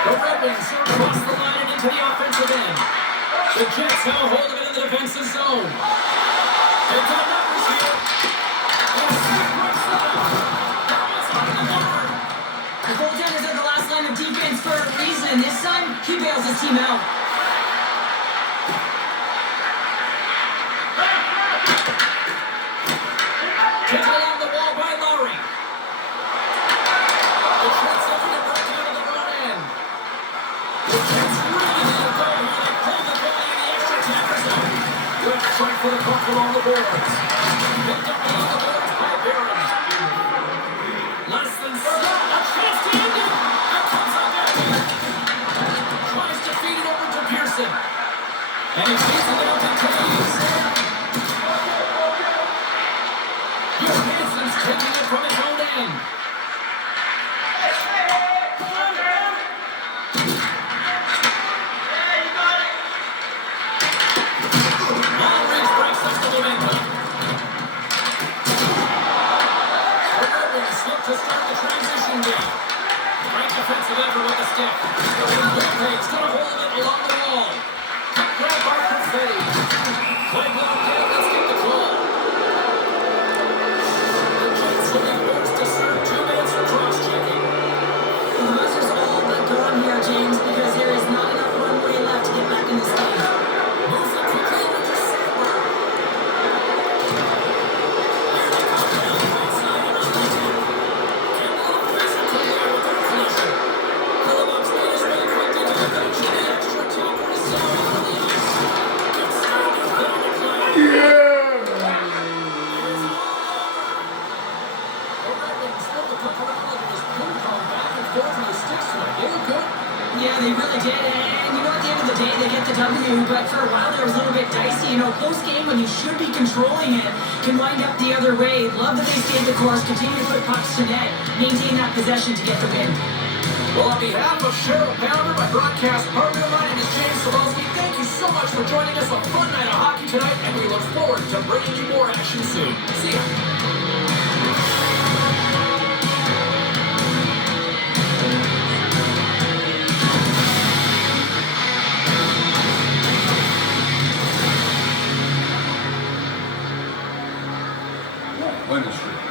The Red Wings are across the line and into the offensive end. The Jets have a hold of it in the defensive zone. They've got numbers here. And a sweep right side. That was on the yard. The goaltender's at the last line of defense for a reason. This time, he bails his team out. Taken along the wall by Lowry. Detroit's looking to break out of the front end. The Jets really need a goal here. They pull the goalie in the extra tackle zone. Good fight for the puck along the boards. Picked up along the boards by Barron. Less than seven. A chance to end it. Here comes up empty. Tries to feed it over to Pearson. And he feeds it out to Taves. Johansson's taking it from his own end. Long-range breaks us the momentum. The Red Wings look to start the transition game. Great defensive effort with the stick. Winnipeg's got a hold of it along the wall. Cut grab by Perfetti. Play well, okay, let's get the call. The Jets will be forced to serve 2 minutes for cross-checking. The buzzer's all but gone here, James, because there is not enough runway left to get back in this game. Moves it quickly over to Sandberg. Here they come down the right side of the attack. And a little physical there with the collision. Hellebuyck's made his way quickly to the bench in the extra topper to Sarah on the ice. It's Sandberg there on the play. Yeah! The Red Wings flip the puck around and it was ping-pong back and forth and the sticks went. They look good. Yeah, they really did. And you know, at the end of the day, they get the W. But for a while, there was a little bit dicey. You know, close game when you should be controlling it can wind up the other way. Love that they stayed the course, continue to put pucks to net, maintain that possession to get the win. Well, on behalf of Cheryl Pounder, my broadcast partner, my name is James Cebulski. Thank you so much for joining us. A fun night of hockey tonight, and we look forward to bringing you more action soon. See ya. chemistry.